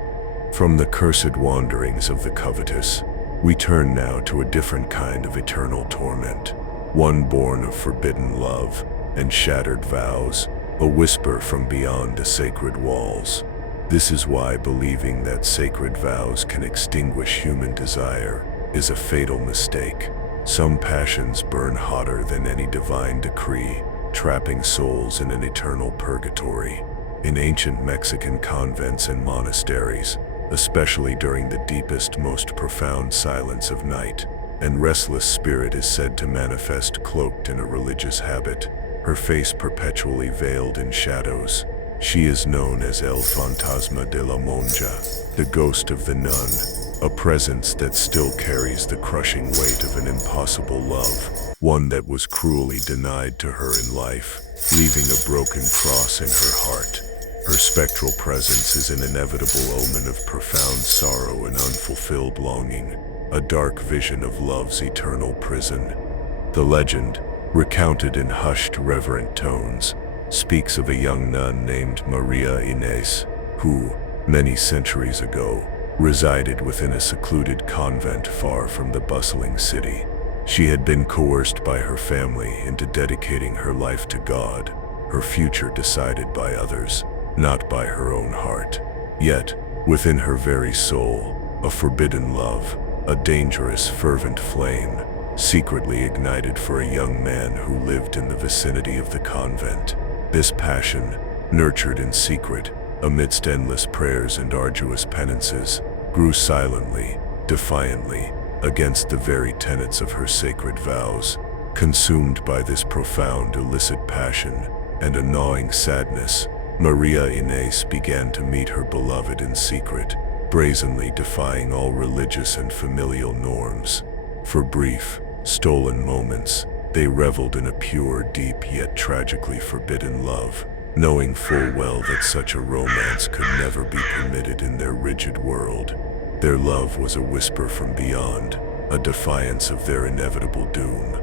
From the cursed wanderings of the covetous, we turn now to a different kind of eternal torment, one born of forbidden love and shattered vows, a whisper from beyond the sacred walls. This is why believing that sacred vows can extinguish human desire is a fatal mistake. Some passions burn hotter than any divine decree, trapping souls in an eternal purgatory. In ancient Mexican convents and monasteries, especially during the deepest, most profound silence of night, an restless spirit is said to manifest cloaked in a religious habit, her face perpetually veiled in shadows. She is known as El Fantasma de la Monja, the ghost of the nun, a presence that still carries the crushing weight of an impossible love, one that was cruelly denied to her in life, leaving a broken cross in her heart. Her spectral presence is an inevitable omen of profound sorrow and unfulfilled longing, a dark vision of love's eternal prison. The legend, recounted in hushed, reverent tones, speaks of a young nun named Maria Inés, who, many centuries ago, resided within a secluded convent far from the bustling city. She had been coerced by her family into dedicating her life to God, her future decided by others, not by her own heart. Yet, within her very soul, a forbidden love, a dangerous, fervent flame, secretly ignited for a young man who lived in the vicinity of the convent. This passion, nurtured in secret, amidst endless prayers and arduous penances, grew silently, defiantly, against the very tenets of her sacred vows. Consumed by this profound, illicit passion and a gnawing sadness, Maria Inés began to meet her beloved in secret, brazenly defying all religious and familial norms. For brief, stolen moments, they reveled in a pure, deep yet tragically forbidden love, knowing full well that such a romance could never be permitted in their rigid world. Their love was a whisper from beyond, a defiance of their inevitable doom.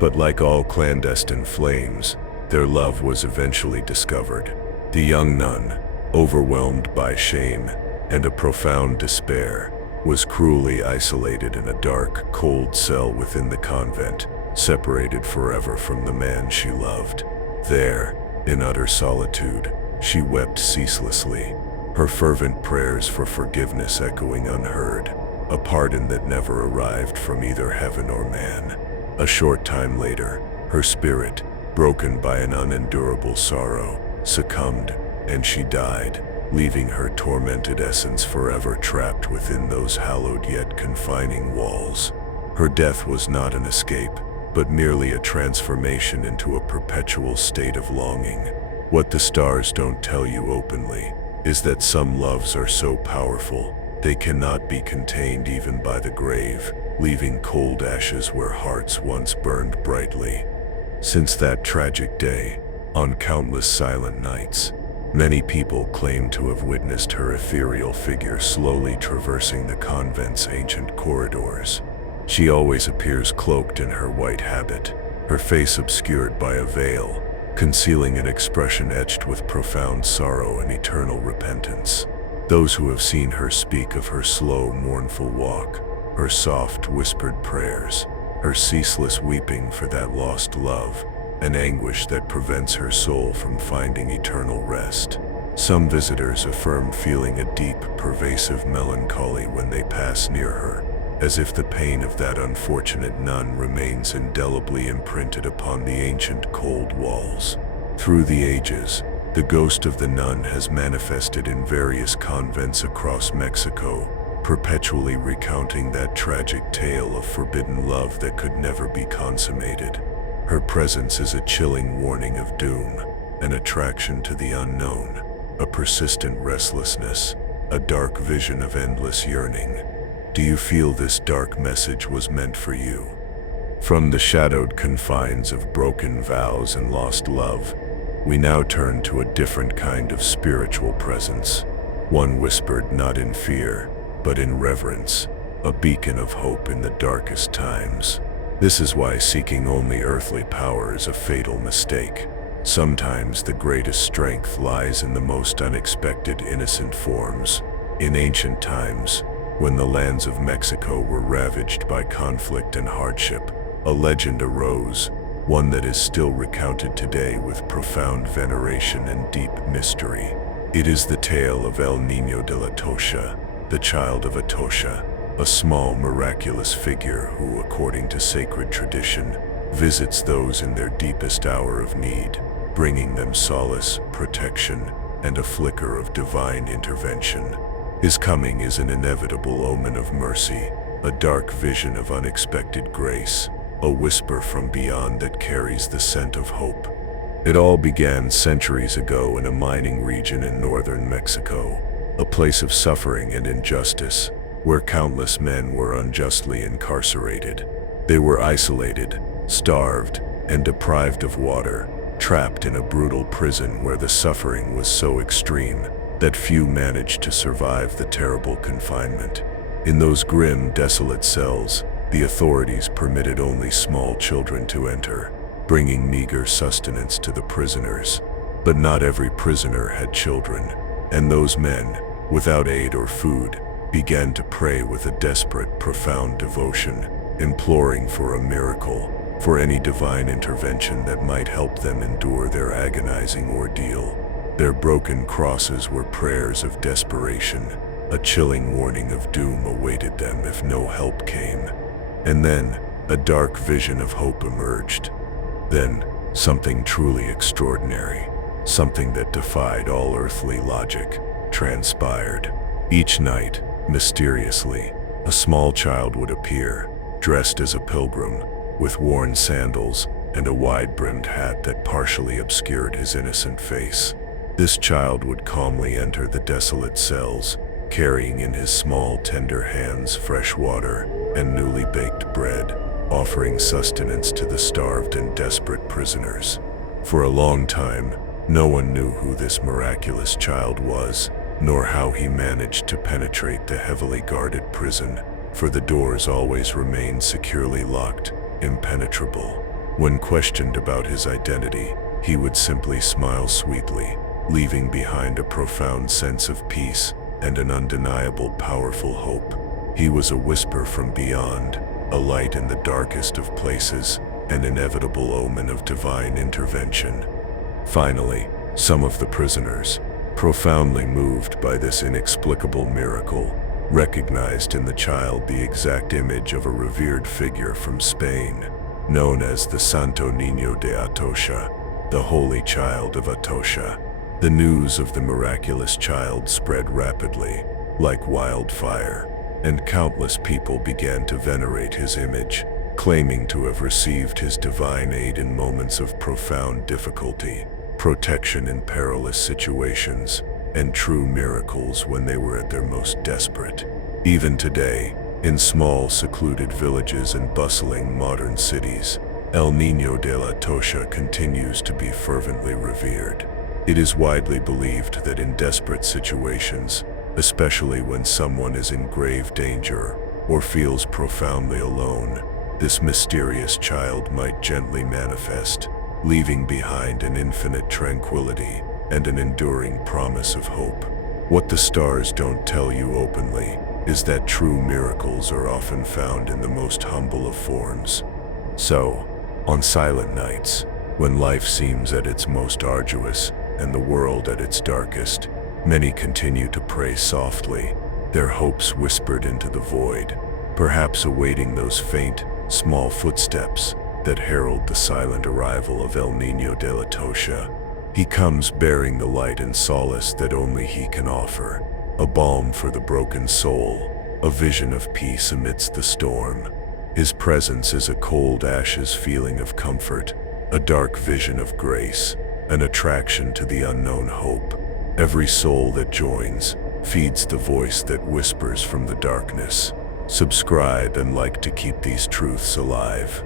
But like all clandestine flames, their love was eventually discovered. The young nun, overwhelmed by shame and a profound despair, was cruelly isolated in a dark, cold cell within the convent, separated forever from the man she loved. There, in utter solitude, she wept ceaselessly, her fervent prayers for forgiveness echoing unheard, a pardon that never arrived from either heaven or man. A short time later, her spirit, broken by an unendurable sorrow, succumbed, and she died, leaving her tormented essence forever trapped within those hallowed yet confining walls. Her death was not an escape, but merely a transformation into a perpetual state of longing. What the stars don't tell you openly is that some loves are so powerful, they cannot be contained even by the grave, leaving cold ashes where hearts once burned brightly. Since that tragic day, on countless silent nights, many people claim to have witnessed her ethereal figure slowly traversing the convent's ancient corridors. She always appears cloaked in her white habit, her face obscured by a veil, concealing an expression etched with profound sorrow and eternal repentance. Those who have seen her speak of her slow, mournful walk, her soft, whispered prayers, her ceaseless weeping for that lost love, an anguish that prevents her soul from finding eternal rest. Some visitors affirm feeling a deep, pervasive melancholy when they pass near her, as if the pain of that unfortunate nun remains indelibly imprinted upon the ancient cold walls. Through the ages, the ghost of the nun has manifested in various convents across Mexico, perpetually recounting that tragic tale of forbidden love that could never be consummated. Her presence is a chilling warning of doom, an attraction to the unknown, a persistent restlessness, a dark vision of endless yearning. Do you feel this dark message was meant for you? From the shadowed confines of broken vows and lost love, we now turn to a different kind of spiritual presence, one whispered not in fear, but in reverence, a beacon of hope in the darkest times. This is why seeking only earthly power is a fatal mistake. Sometimes the greatest strength lies in the most unexpected innocent forms. In ancient times, when the lands of Mexico were ravaged by conflict and hardship, a legend arose, one that is still recounted today with profound veneration and deep mystery. It is the tale of El Niño de la Tosha, the child of Atocha, a small miraculous figure who, according to sacred tradition, visits those in their deepest hour of need, bringing them solace, protection, and a flicker of divine intervention. His coming is an inevitable omen of mercy, a dark vision of unexpected grace, a whisper from beyond that carries the scent of hope. It all began centuries ago in a mining region in northern Mexico, a place of suffering and injustice, where countless men were unjustly incarcerated. They were isolated, starved, and deprived of water, trapped in a brutal prison where the suffering was so extreme that few managed to survive the terrible confinement. In those grim, desolate cells, the authorities permitted only small children to enter, bringing meager sustenance to the prisoners. But not every prisoner had children, and those men, without aid or food, began to pray with a desperate, profound devotion, imploring for a miracle, for any divine intervention that might help them endure their agonizing ordeal. Their broken crosses were prayers of desperation. A chilling warning of doom awaited them if no help came. And then, a dark vision of hope emerged. Then, something truly extraordinary, something that defied all earthly logic, transpired. Each night, mysteriously, a small child would appear, dressed as a pilgrim, with worn sandals and a wide-brimmed hat that partially obscured his innocent face. This child would calmly enter the desolate cells, carrying in his small, tender hands fresh water and newly baked bread, offering sustenance to the starved and desperate prisoners. For a long time, no one knew who this miraculous child was, nor how he managed to penetrate the heavily guarded prison, for the doors always remained securely locked, impenetrable. When questioned about his identity, he would simply smile sweetly, leaving behind a profound sense of peace and an undeniable, powerful hope. He was a whisper from beyond, a light in the darkest of places, an inevitable omen of divine intervention. Finally, some of the prisoners, profoundly moved by this inexplicable miracle, recognized in the child the exact image of a revered figure from Spain, known as the Santo Niño de Atocha, the Holy Child of Atocha. The news of the miraculous child spread rapidly, like wildfire, and countless people began to venerate his image, claiming to have received his divine aid in moments of profound difficulty, protection in perilous situations, and true miracles when they were at their most desperate. Even today, in small, secluded villages and bustling modern cities, El Niño de la Atocha continues to be fervently revered. It is widely believed that in desperate situations, especially when someone is in grave danger or feels profoundly alone, this mysterious child might gently manifest, leaving behind an infinite tranquility and an enduring promise of hope. What the stars don't tell you openly is that true miracles are often found in the most humble of forms. So, on silent nights, when life seems at its most arduous and the world at its darkest, many continue to pray softly, their hopes whispered into the void, perhaps awaiting those faint, small footsteps that herald the silent arrival of El Niño de la Atocha. He comes bearing the light and solace that only he can offer, a balm for the broken soul, a vision of peace amidst the storm. His presence is a cold ashes feeling of comfort, a dark vision of grace, an attraction to the unknown hope. Every soul that joins feeds the voice that whispers from the darkness. Subscribe and like to keep these truths alive.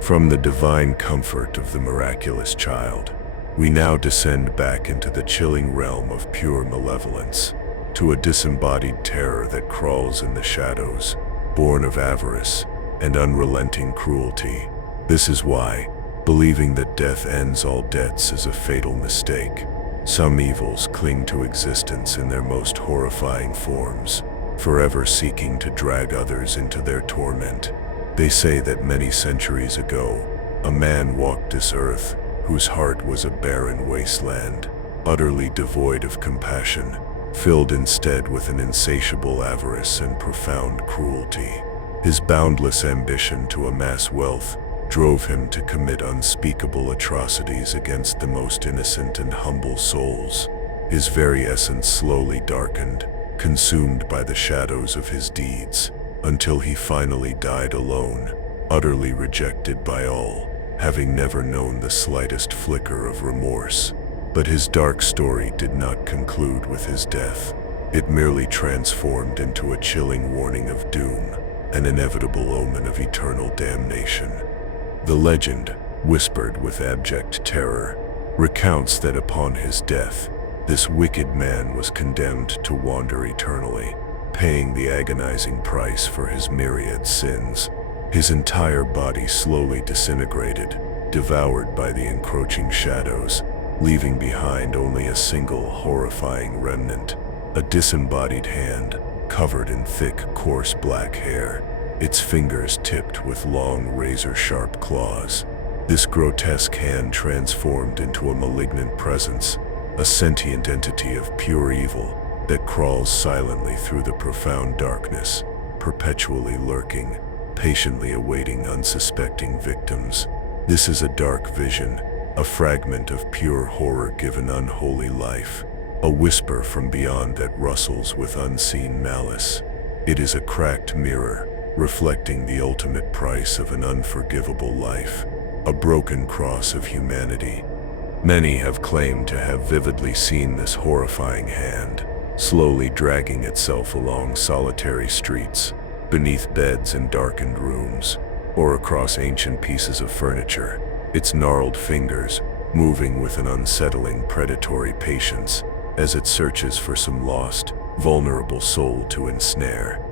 From the divine comfort of the miraculous child, we now descend back into the chilling realm of pure malevolence, to a disembodied terror that crawls in the shadows, born of avarice and unrelenting cruelty. This is why, believing that death ends all debts is a fatal mistake. Some evils cling to existence in their most horrifying forms, forever seeking to drag others into their torment. They say that many centuries ago, a man walked this earth whose heart was a barren wasteland, utterly devoid of compassion, filled instead with an insatiable avarice and profound cruelty. His boundless ambition to amass wealth, drove him to commit unspeakable atrocities against the most innocent and humble souls. His very essence slowly darkened, consumed by the shadows of his deeds, until he finally died alone, utterly rejected by all, having never known the slightest flicker of remorse. But his dark story did not conclude with his death. It merely transformed into a chilling warning of doom, an inevitable omen of eternal damnation. The legend, whispered with abject terror, recounts that upon his death, this wicked man was condemned to wander eternally, paying the agonizing price for his myriad sins. His entire body slowly disintegrated, devoured by the encroaching shadows, leaving behind only a single horrifying remnant, a disembodied hand covered in thick, coarse black hair, its fingers tipped with long, razor-sharp claws. This grotesque hand transformed into a malignant presence, a sentient entity of pure evil that crawls silently through the profound darkness, perpetually lurking, patiently awaiting unsuspecting victims. This is a dark vision, a fragment of pure horror given unholy life, a whisper from beyond that rustles with unseen malice. It is a cracked mirror, reflecting the ultimate price of an unforgivable life, a broken cross of humanity. Many have claimed to have vividly seen this horrifying hand, slowly dragging itself along solitary streets, beneath beds in darkened rooms, or across ancient pieces of furniture, its gnarled fingers moving with an unsettling predatory patience as it searches for some lost, vulnerable soul to ensnare.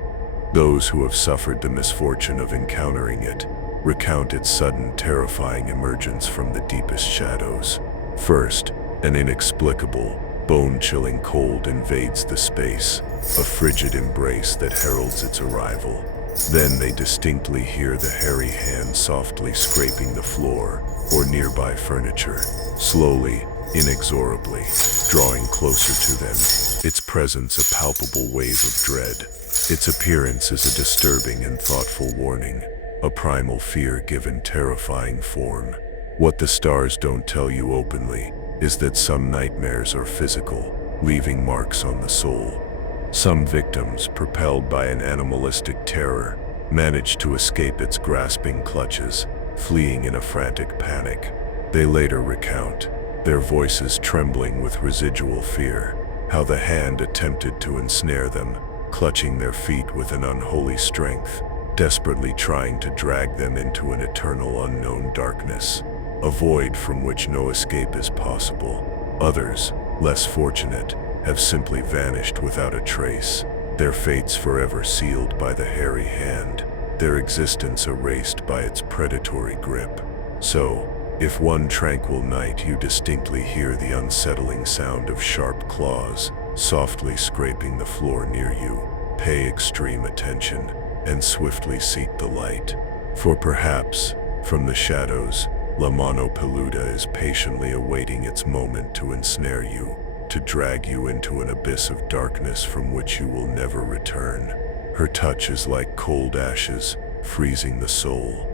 Those who have suffered the misfortune of encountering it recount its sudden, terrifying emergence from the deepest shadows. First, an inexplicable, bone-chilling cold invades the space, a frigid embrace that heralds its arrival. Then they distinctly hear the hairy hand softly scraping the floor or nearby furniture, slowly, inexorably, drawing closer to them, its presence a palpable wave of dread. Its appearance is a disturbing and thoughtful warning, a primal fear given terrifying form. What the stars don't tell you openly is that some nightmares are physical, leaving marks on the soul. Some victims, propelled by an animalistic terror, manage to escape its grasping clutches, fleeing in a frantic panic. They later recount, their voices trembling with residual fear, how the hand attempted to ensnare them, clutching their feet with an unholy strength, desperately trying to drag them into an eternal unknown darkness, a void from which no escape is possible. Others, less fortunate, have simply vanished without a trace, their fates forever sealed by the hairy hand, their existence erased by its predatory grip. So, if one tranquil night you distinctly hear the unsettling sound of sharp claws softly scraping the floor near you, pay extreme attention and swiftly seek the light. For perhaps, from the shadows, La Mano Peluda is patiently awaiting its moment to ensnare you, to drag you into an abyss of darkness from which you will never return. Her touch is like cold ashes, freezing the soul.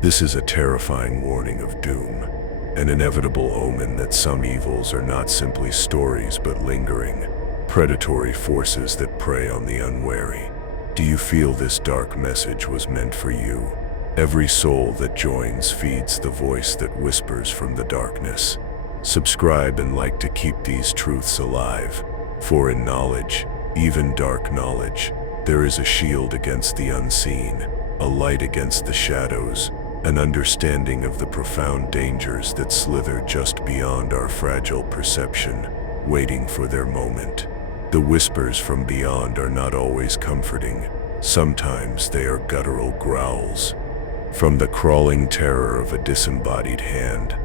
This is a terrifying warning of doom, an inevitable omen that some evils are not simply stories but lingering, predatory forces that prey on the unwary. Do you feel this dark message was meant for you? Every soul that joins feeds the voice that whispers from the darkness. Subscribe and like to keep these truths alive, for in knowledge, even dark knowledge, there is a shield against the unseen, a light against the shadows, an understanding of the profound dangers that slither just beyond our fragile perception, waiting for their moment. The whispers from beyond are not always comforting. Sometimes they are guttural growls. From the crawling terror of a disembodied hand,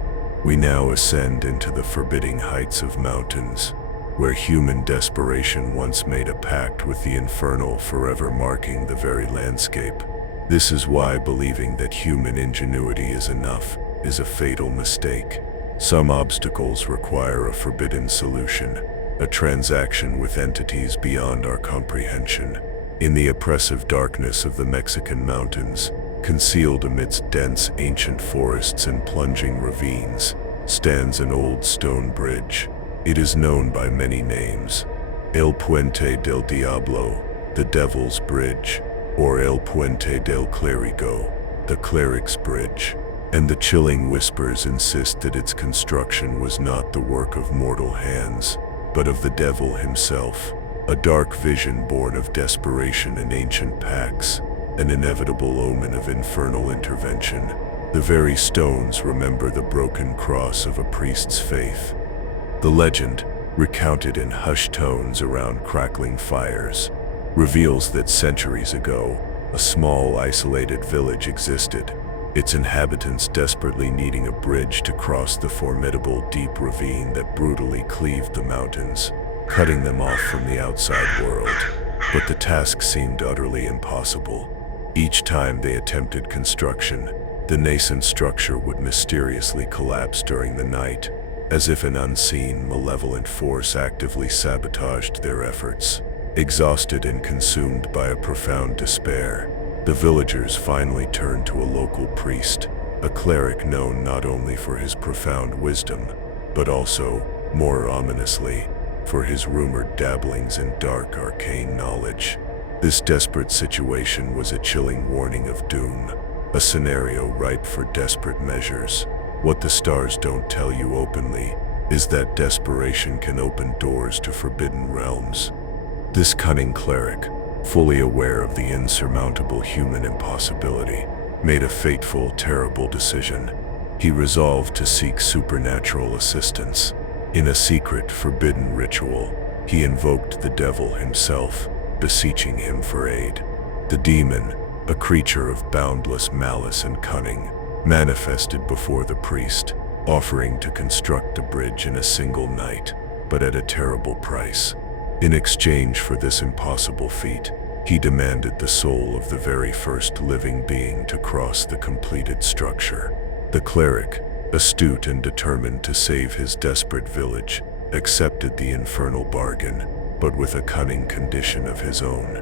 we now ascend into the forbidding heights of mountains, where human desperation once made a pact with the infernal, forever marking the very landscape. This is why believing that human ingenuity is enough is a fatal mistake. Some obstacles require a forbidden solution, a transaction with entities beyond our comprehension. In the oppressive darkness of the Mexican mountains, Concealed amidst dense ancient forests and plunging ravines, stands an old stone bridge. It is known by many names: El Puente del Diablo, the Devil's Bridge, or El Puente del Clérigo, the Cleric's Bridge. And the chilling whispers insist that its construction was not the work of mortal hands, but of the devil himself, a dark vision born of desperation and ancient pacts, an inevitable omen of infernal intervention. The very stones remember the broken cross of a priest's faith. The legend, recounted in hushed tones around crackling fires, reveals that centuries ago, a small isolated village existed, its inhabitants desperately needing a bridge to cross the formidable deep ravine that brutally cleaved the mountains, cutting them off from the outside world. But the task seemed utterly impossible. Each time they attempted construction, the nascent structure would mysteriously collapse during the night, as if an unseen, malevolent force actively sabotaged their efforts. Exhausted and consumed by a profound despair, the villagers finally turned to a local priest, a cleric known not only for his profound wisdom, but also, more ominously, for his rumored dabblings in dark arcane knowledge. This desperate situation was a chilling warning of doom, a scenario ripe for desperate measures. What the stars don't tell you openly is that desperation can open doors to forbidden realms. This cunning cleric, fully aware of the insurmountable human impossibility, made a fateful, terrible decision. He resolved to seek supernatural assistance. In a secret, forbidden ritual, he invoked the devil himself, beseeching him for aid. The demon, a creature of boundless malice and cunning, manifested before the priest, offering to construct the bridge in a single night, but at a terrible price. In exchange for this impossible feat, he demanded the soul of the very first living being to cross the completed structure. The cleric, astute and determined to save his desperate village, accepted the infernal bargain, but with a cunning condition of his own.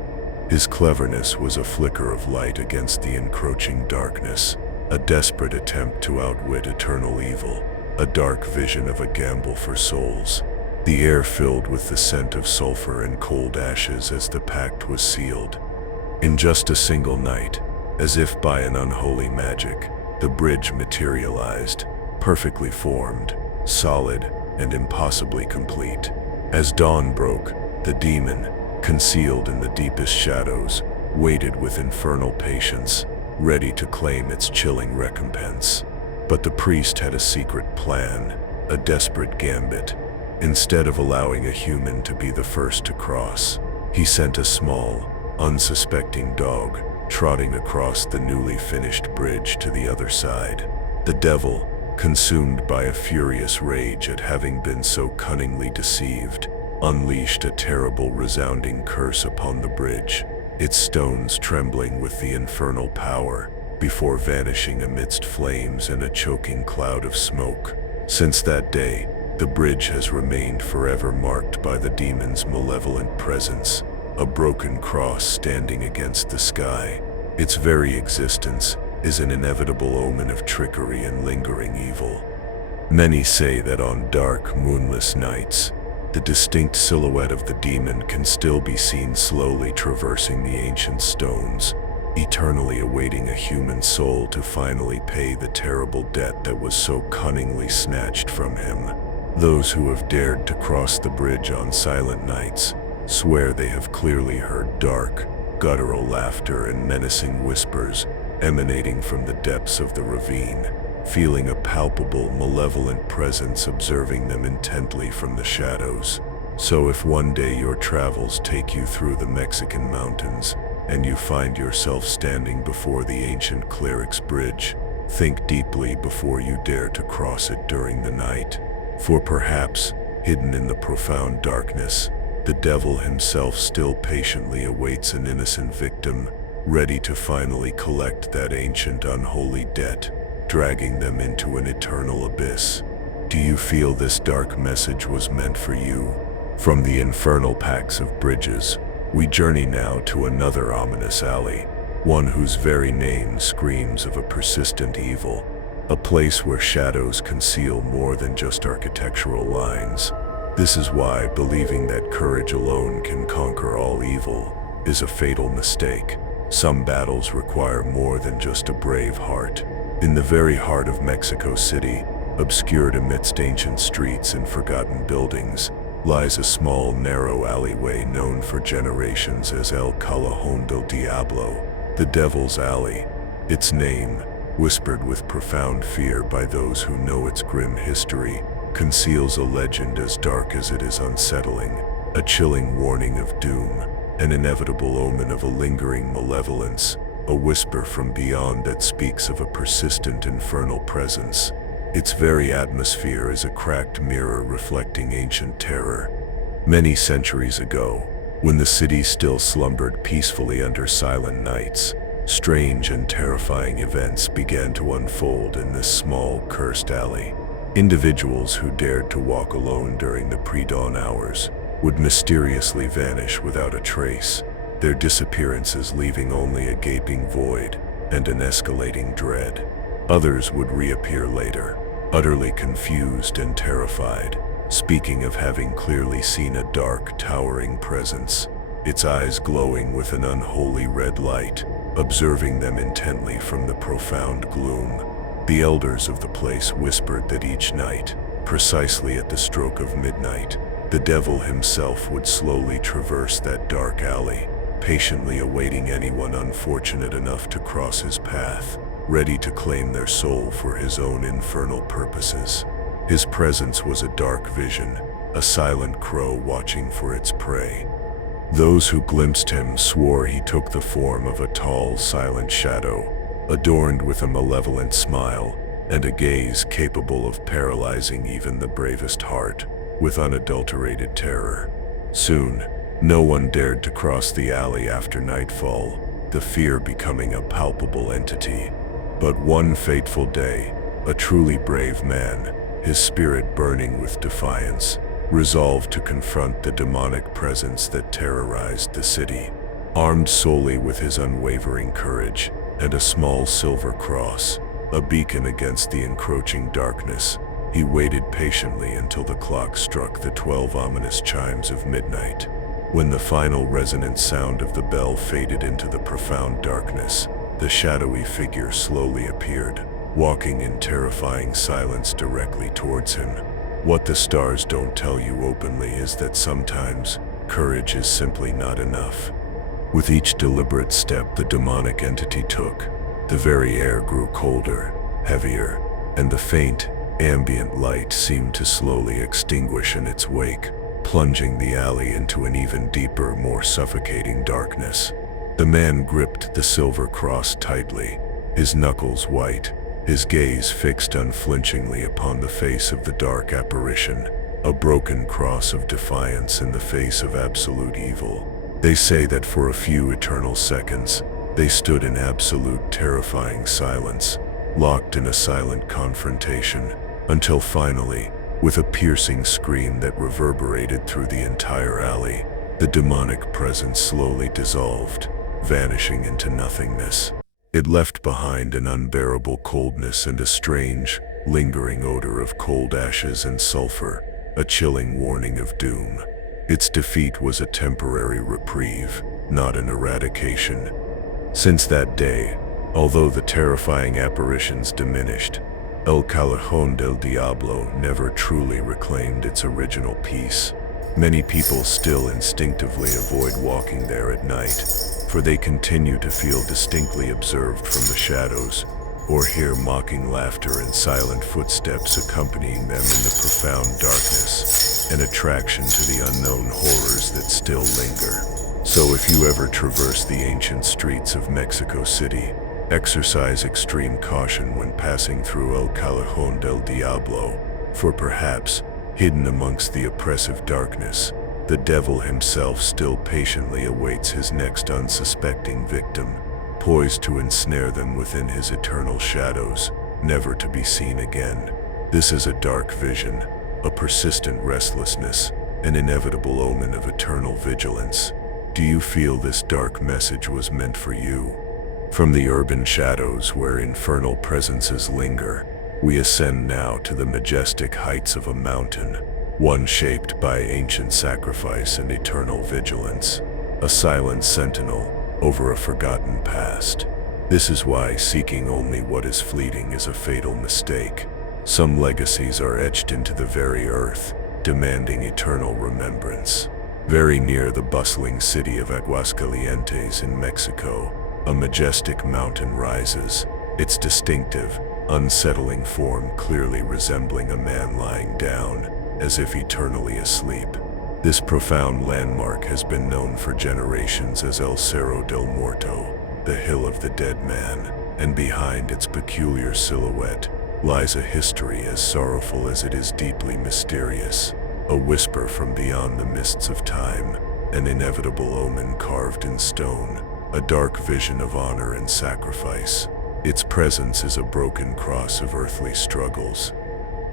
His cleverness was a flicker of light against the encroaching darkness, a desperate attempt to outwit eternal evil, a dark vision of a gamble for souls. The air filled with the scent of sulfur and cold ashes as the pact was sealed. In just a single night, as if by an unholy magic, the bridge materialized, perfectly formed, solid, and impossibly complete. As dawn broke, the demon, concealed in the deepest shadows, waited with infernal patience, ready to claim its chilling recompense. But the priest had a secret plan, a desperate gambit. Instead of allowing a human to be the first to cross, he sent a small, unsuspecting dog trotting across the newly finished bridge to the other side. The devil, consumed by a furious rage at having been so cunningly deceived, unleashed a terrible resounding curse upon the bridge, its stones trembling with the infernal power, before vanishing amidst flames and a choking cloud of smoke. Since that day, the bridge has remained forever marked by the demon's malevolent presence, a broken cross standing against the sky. Its very existence is an inevitable omen of trickery and lingering evil. Many say that on dark, moonless nights, the distinct silhouette of the demon can still be seen slowly traversing the ancient stones, eternally awaiting a human soul to finally pay the terrible debt that was so cunningly snatched from him. Those who have dared to cross the bridge on silent nights swear they have clearly heard dark, guttural laughter and menacing whispers emanating from the depths of the ravine, feeling a palpable, malevolent presence observing them intently from the shadows. So if one day your travels take you through the Mexican mountains and you find yourself standing before the ancient cleric's bridge, think deeply before you dare to cross it during the night. For perhaps, hidden in the profound darkness, the devil himself still patiently awaits an innocent victim, ready to finally collect that ancient unholy debt, dragging them into an eternal abyss. Do you feel this dark message was meant for you? From the infernal packs of bridges, we journey now to another ominous alley, one whose very name screams of a persistent evil, a place where shadows conceal more than just architectural lines. This is why believing that courage alone can conquer all evil is a fatal mistake. Some battles require more than just a brave heart. In the very heart of Mexico City, obscured amidst ancient streets and forgotten buildings, lies a small, narrow alleyway known for generations as El Callejón del Diablo, the Devil's Alley. Its name, whispered with profound fear by those who know its grim history, conceals a legend as dark as it is unsettling, a chilling warning of doom, an inevitable omen of a lingering malevolence, a whisper from beyond that speaks of a persistent infernal presence. Its very atmosphere is a cracked mirror reflecting ancient terror. Many centuries ago, when the city still slumbered peacefully under silent nights, strange and terrifying events began to unfold in this small, cursed alley. Individuals who dared to walk alone during the pre-dawn hours would mysteriously vanish without a trace, their disappearances leaving only a gaping void and an escalating dread. Others would reappear later, utterly confused and terrified, speaking of having clearly seen a dark, towering presence, its eyes glowing with an unholy red light, observing them intently from the profound gloom. The elders of the place whispered that each night, precisely at the stroke of midnight, the devil himself would slowly traverse that dark alley, patiently awaiting anyone unfortunate enough to cross his path, ready to claim their soul for his own infernal purposes. His presence was a dark vision, a silent crow watching for its prey. Those who glimpsed him swore he took the form of a tall, silent shadow, adorned with a malevolent smile and a gaze capable of paralyzing even the bravest heart with unadulterated terror. Soon, no one dared to cross the alley after nightfall, the fear becoming a palpable entity. But one fateful day, a truly brave man, his spirit burning with defiance, resolved to confront the demonic presence that terrorized the city. Armed solely with his unwavering courage and a small silver cross, a beacon against the encroaching darkness, he waited patiently until the clock struck the 12 ominous chimes of midnight. When the final resonant sound of the bell faded into the profound darkness, the shadowy figure slowly appeared, walking in terrifying silence directly towards him. What the stars don't tell you openly is that sometimes, courage is simply not enough. With each deliberate step the demonic entity took, the very air grew colder, heavier, and the faint, ambient light seemed to slowly extinguish in its wake, plunging the alley into an even deeper, more suffocating darkness. The man gripped the silver cross tightly, his knuckles white, his gaze fixed unflinchingly upon the face of the dark apparition, a broken cross of defiance in the face of absolute evil. They say that for a few eternal seconds, they stood in absolute terrifying silence, locked in a silent confrontation, until finally, with a piercing scream that reverberated through the entire alley, the demonic presence slowly dissolved, vanishing into nothingness. It left behind an unbearable coldness and a strange, lingering odor of cold ashes and sulfur, a chilling warning of doom. Its defeat was a temporary reprieve, not an eradication. Since that day, although the terrifying apparitions diminished, El Callejón del Diablo never truly reclaimed its original peace. Many people still instinctively avoid walking there at night, for they continue to feel distinctly observed from the shadows, or hear mocking laughter and silent footsteps accompanying them in the profound darkness, an attraction to the unknown horrors that still linger. So if you ever traverse the ancient streets of Mexico City, exercise extreme caution when passing through El Callejón del Diablo, for perhaps, hidden amongst the oppressive darkness, the devil himself still patiently awaits his next unsuspecting victim, poised to ensnare them within his eternal shadows, never to be seen again. This is a dark vision, a persistent restlessness, an inevitable omen of eternal vigilance. Do you feel this dark message was meant for you? From the urban shadows where infernal presences linger, we ascend now to the majestic heights of a mountain, one shaped by ancient sacrifice and eternal vigilance, a silent sentinel over a forgotten past. This is why seeking only what is fleeting is a fatal mistake. Some legacies are etched into the very earth, demanding eternal remembrance. Very near the bustling city of Aguascalientes in Mexico, a majestic mountain rises, its distinctive, unsettling form clearly resembling a man lying down, as if eternally asleep. This profound landmark has been known for generations as El Cerro del Muerto, the Hill of the Dead Man, and behind its peculiar silhouette lies a history as sorrowful as it is deeply mysterious, a whisper from beyond the mists of time, an inevitable omen carved in stone, a dark vision of honor and sacrifice. Its presence is a broken cross of earthly struggles.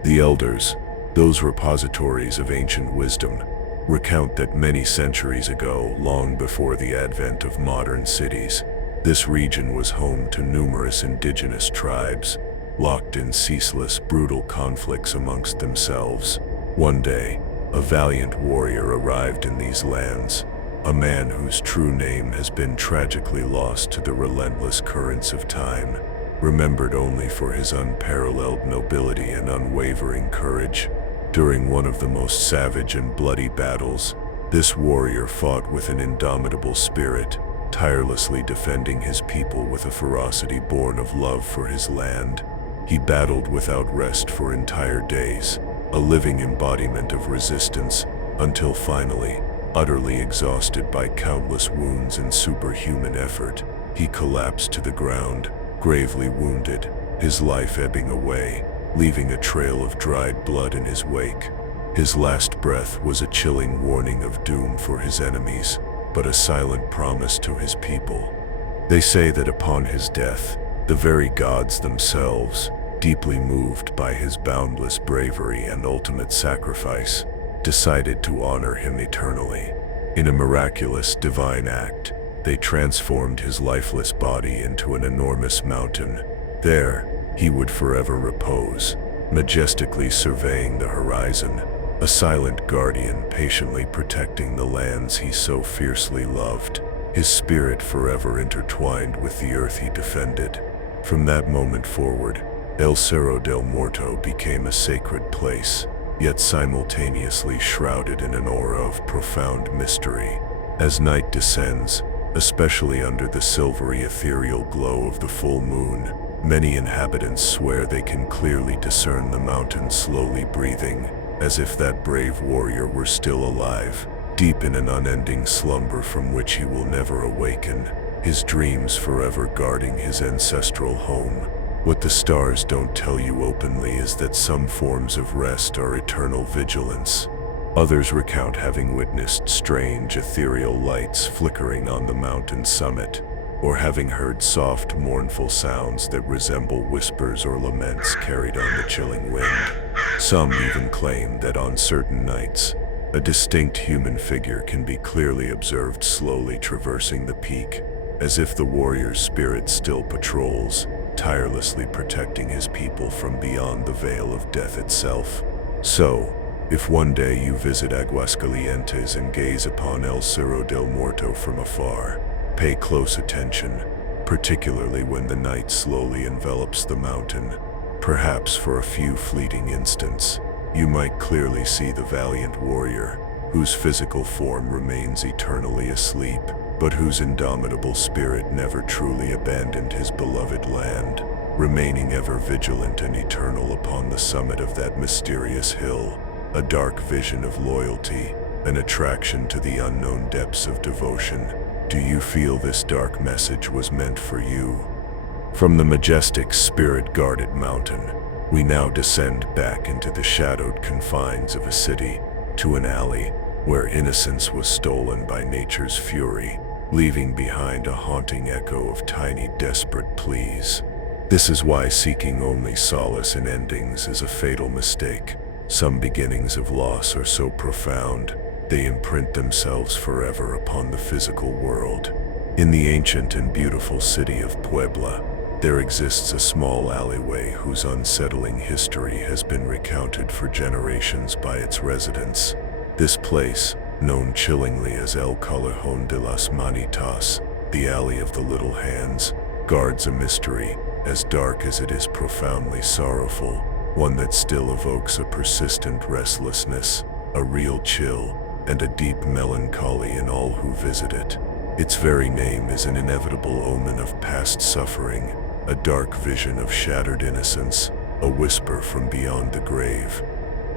The elders, those repositories of ancient wisdom, recount that many centuries ago, long before the advent of modern cities, this region was home to numerous indigenous tribes, locked in ceaseless, brutal conflicts amongst themselves. One day, a valiant warrior arrived in these lands, a man whose true name has been tragically lost to the relentless currents of time, remembered only for his unparalleled nobility and unwavering courage. During one of the most savage and bloody battles, this warrior fought with an indomitable spirit, tirelessly defending his people with a ferocity born of love for his land. He battled without rest for entire days, a living embodiment of resistance, until finally, utterly exhausted by countless wounds and superhuman effort, he collapsed to the ground, gravely wounded, his life ebbing away, leaving a trail of dried blood in his wake. His last breath was a chilling warning of doom for his enemies, but a silent promise to his people. They say that upon his death, the very gods themselves, deeply moved by his boundless bravery and ultimate sacrifice, decided to honor him eternally. In a miraculous divine act, they transformed his lifeless body into an enormous mountain. There, he would forever repose, majestically surveying the horizon, a silent guardian patiently protecting the lands he so fiercely loved, his spirit forever intertwined with the earth he defended. From that moment forward, El Cerro del Muerto became a sacred place, yet simultaneously shrouded in an aura of profound mystery. As night descends, especially under the silvery ethereal glow of the full moon, many inhabitants swear they can clearly discern the mountain slowly breathing, as if that brave warrior were still alive, deep in an unending slumber from which he will never awaken, his dreams forever guarding his ancestral home. What the stars don't tell you openly is that some forms of rest are eternal vigilance. Others recount having witnessed strange ethereal lights flickering on the mountain summit, or having heard soft, mournful sounds that resemble whispers or laments carried on the chilling wind. Some even claim that on certain nights, a distinct human figure can be clearly observed slowly traversing the peak, as if the warrior's spirit still patrols, tirelessly protecting his people from beyond the veil of death itself. So, if one day you visit Aguascalientes and gaze upon El Cerro del Muerto from afar, pay close attention, particularly when the night slowly envelops the mountain. Perhaps for a few fleeting instants, you might clearly see the valiant warrior, whose physical form remains eternally asleep, but whose indomitable spirit never truly abandoned his beloved land, remaining ever vigilant and eternal upon the summit of that mysterious hill, a dark vision of loyalty, an attraction to the unknown depths of devotion. Do you feel this dark message was meant for you? From the majestic, spirit-guarded mountain, we now descend back into the shadowed confines of a city, to an alley where innocence was stolen by nature's fury, leaving behind a haunting echo of tiny, desperate pleas. This is why seeking only solace in endings is a fatal mistake. Some beginnings of loss are so profound, they imprint themselves forever upon the physical world. In the ancient and beautiful city of Puebla, there exists a small alleyway whose unsettling history has been recounted for generations by its residents. This place, known chillingly as El Callejón de las Manitas, the Alley of the Little Hands, guards a mystery as dark as it is profoundly sorrowful, one that still evokes a persistent restlessness, a real chill, and a deep melancholy in all who visit it. Its very name is an inevitable omen of past suffering, a dark vision of shattered innocence, a whisper from beyond the grave.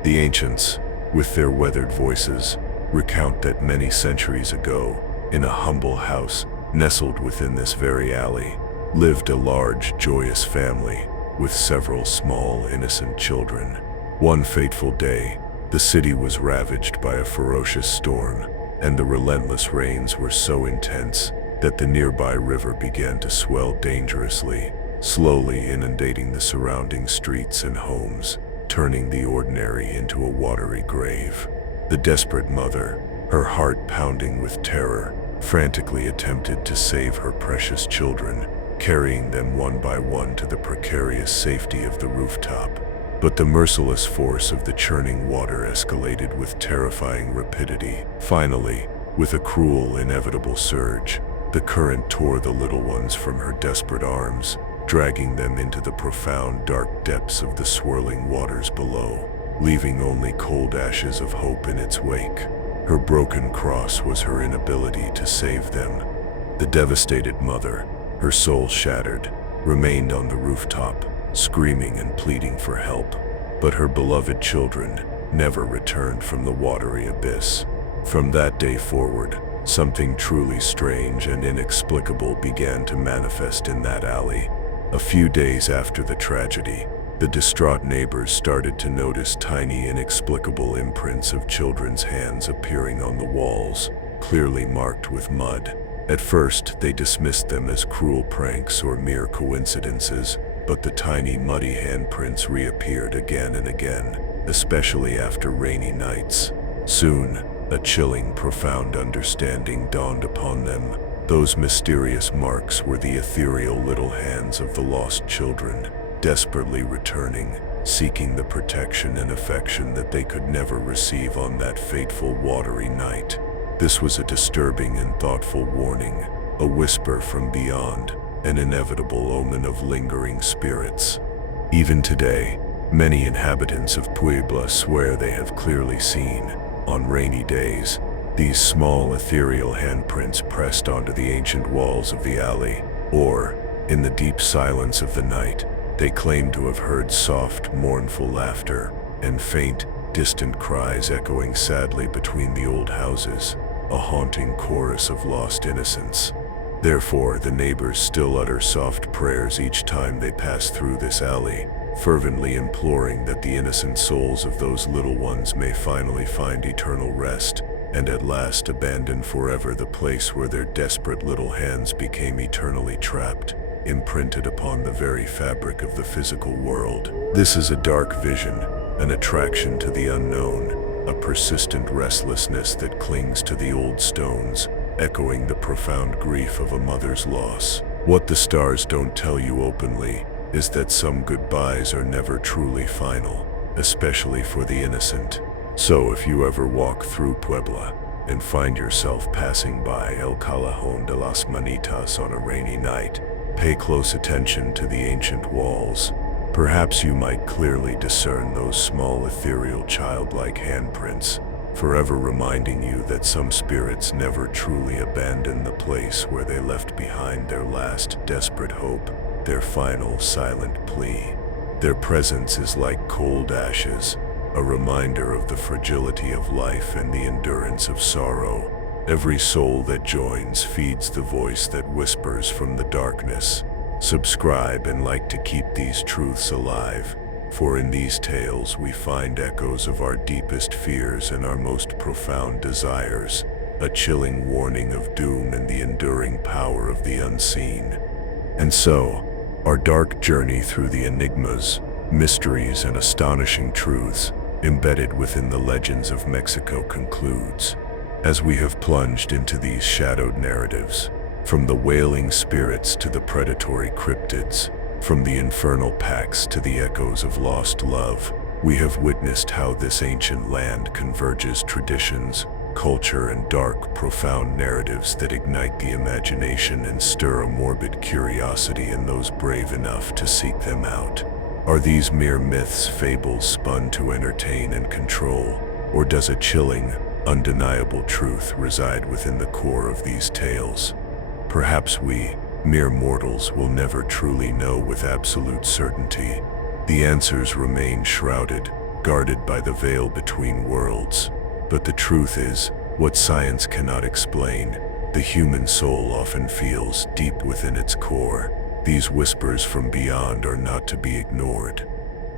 The ancients, with their weathered voices, recount that many centuries ago, in a humble house nestled within this very alley, lived a large, joyous family with several small, innocent children. One fateful day, the city was ravaged by a ferocious storm, and the relentless rains were so intense that the nearby river began to swell dangerously, slowly inundating the surrounding streets and homes, turning the ordinary into a watery grave. The desperate mother, her heart pounding with terror, frantically attempted to save her precious children, carrying them one by one to the precarious safety of the rooftop. But the merciless force of the churning water escalated with terrifying rapidity. Finally, with a cruel, inevitable surge, the current tore the little ones from her desperate arms, dragging them into the profound, dark depths of the swirling waters below, leaving only cold ashes of hope in its wake. Her broken cross was her inability to save them. The devastated mother, her soul shattered, remained on the rooftop, screaming and pleading for help. But her beloved children never returned from the watery abyss. From that day forward, something truly strange and inexplicable began to manifest in that alley. A few days after the tragedy, the distraught neighbors started to notice tiny, inexplicable imprints of children's hands appearing on the walls, clearly marked with mud. At first, they dismissed them as cruel pranks or mere coincidences, but the tiny, muddy handprints reappeared again and again, especially after rainy nights. Soon, a chilling, profound understanding dawned upon them. Those mysterious marks were the ethereal little hands of the lost children, desperately returning, seeking the protection and affection that they could never receive on that fateful watery night. This was a disturbing and thoughtful warning, a whisper from beyond, an inevitable omen of lingering spirits. Even today, many inhabitants of Puebla swear they have clearly seen, on rainy days, these small ethereal handprints pressed onto the ancient walls of the alley, or, in the deep silence of the night, they claim to have heard soft, mournful laughter and faint, distant cries echoing sadly between the old houses, a haunting chorus of lost innocence. Therefore, the neighbors still utter soft prayers each time they pass through this alley, fervently imploring that the innocent souls of those little ones may finally find eternal rest, and at last abandon forever the place where their desperate little hands became eternally trapped, imprinted upon the very fabric of the physical world. This is a dark vision, an attraction to the unknown, a persistent restlessness that clings to the old stones, echoing the profound grief of a mother's loss. What the stars don't tell you openly is that some goodbyes are never truly final, especially for the innocent. So if you ever walk through Puebla and find yourself passing by El Callejón de las Manitas on a rainy night, pay close attention to the ancient walls. Perhaps you might clearly discern those small, ethereal, childlike handprints, forever reminding you that some spirits never truly abandon the place where they left behind their last desperate hope, their final silent plea. Their presence is like cold ashes, a reminder of the fragility of life and the endurance of sorrow. Every soul that joins feeds the voice that whispers from the darkness. Subscribe and like to keep these truths alive, for in these tales we find echoes of our deepest fears and our most profound desires, a chilling warning of doom and the enduring power of the unseen. And so, our dark journey through the enigmas, mysteries, and astonishing truths embedded within the legends of Mexico concludes. As we have plunged into these shadowed narratives, From the wailing spirits to the predatory cryptids, from the infernal pacts to the echoes of lost love, we have witnessed how this ancient land converges traditions, culture, and dark, profound narratives that ignite the imagination and stir a morbid curiosity in those brave enough to seek them out. Are these mere myths, fables spun to entertain and control, or does a chilling, undeniable truth reside within the core of these tales? Perhaps we, mere mortals, will never truly know with absolute certainty. The answers remain shrouded, guarded by the veil between worlds. But the truth is, what science cannot explain, the human soul often feels deep within its core. These whispers from beyond are not to be ignored.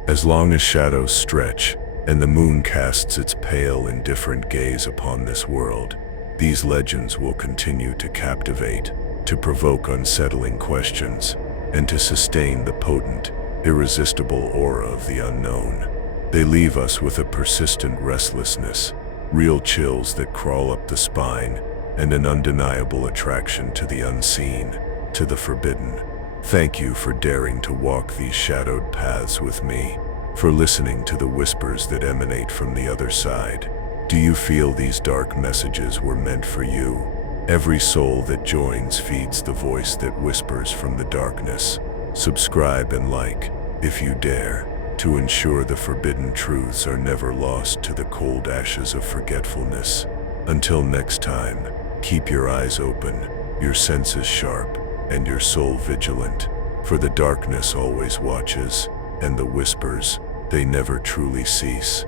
As long as shadows stretch, and the moon casts its pale, indifferent gaze upon this world, these legends will continue to captivate, to provoke unsettling questions, and to sustain the potent, irresistible aura of the unknown. They leave us with a persistent restlessness, real chills that crawl up the spine, and an undeniable attraction to the unseen, to the forbidden. Thank you for daring to walk these shadowed paths with me, for listening to the whispers that emanate from the other side. Do you feel these dark messages were meant for you? Every soul that joins feeds the voice that whispers from the darkness. Subscribe and like, if you dare, to ensure the forbidden truths are never lost to the cold ashes of forgetfulness. Until next time, keep your eyes open, your senses sharp, and your soul vigilant, for the darkness always watches, and the whispers, they never truly cease.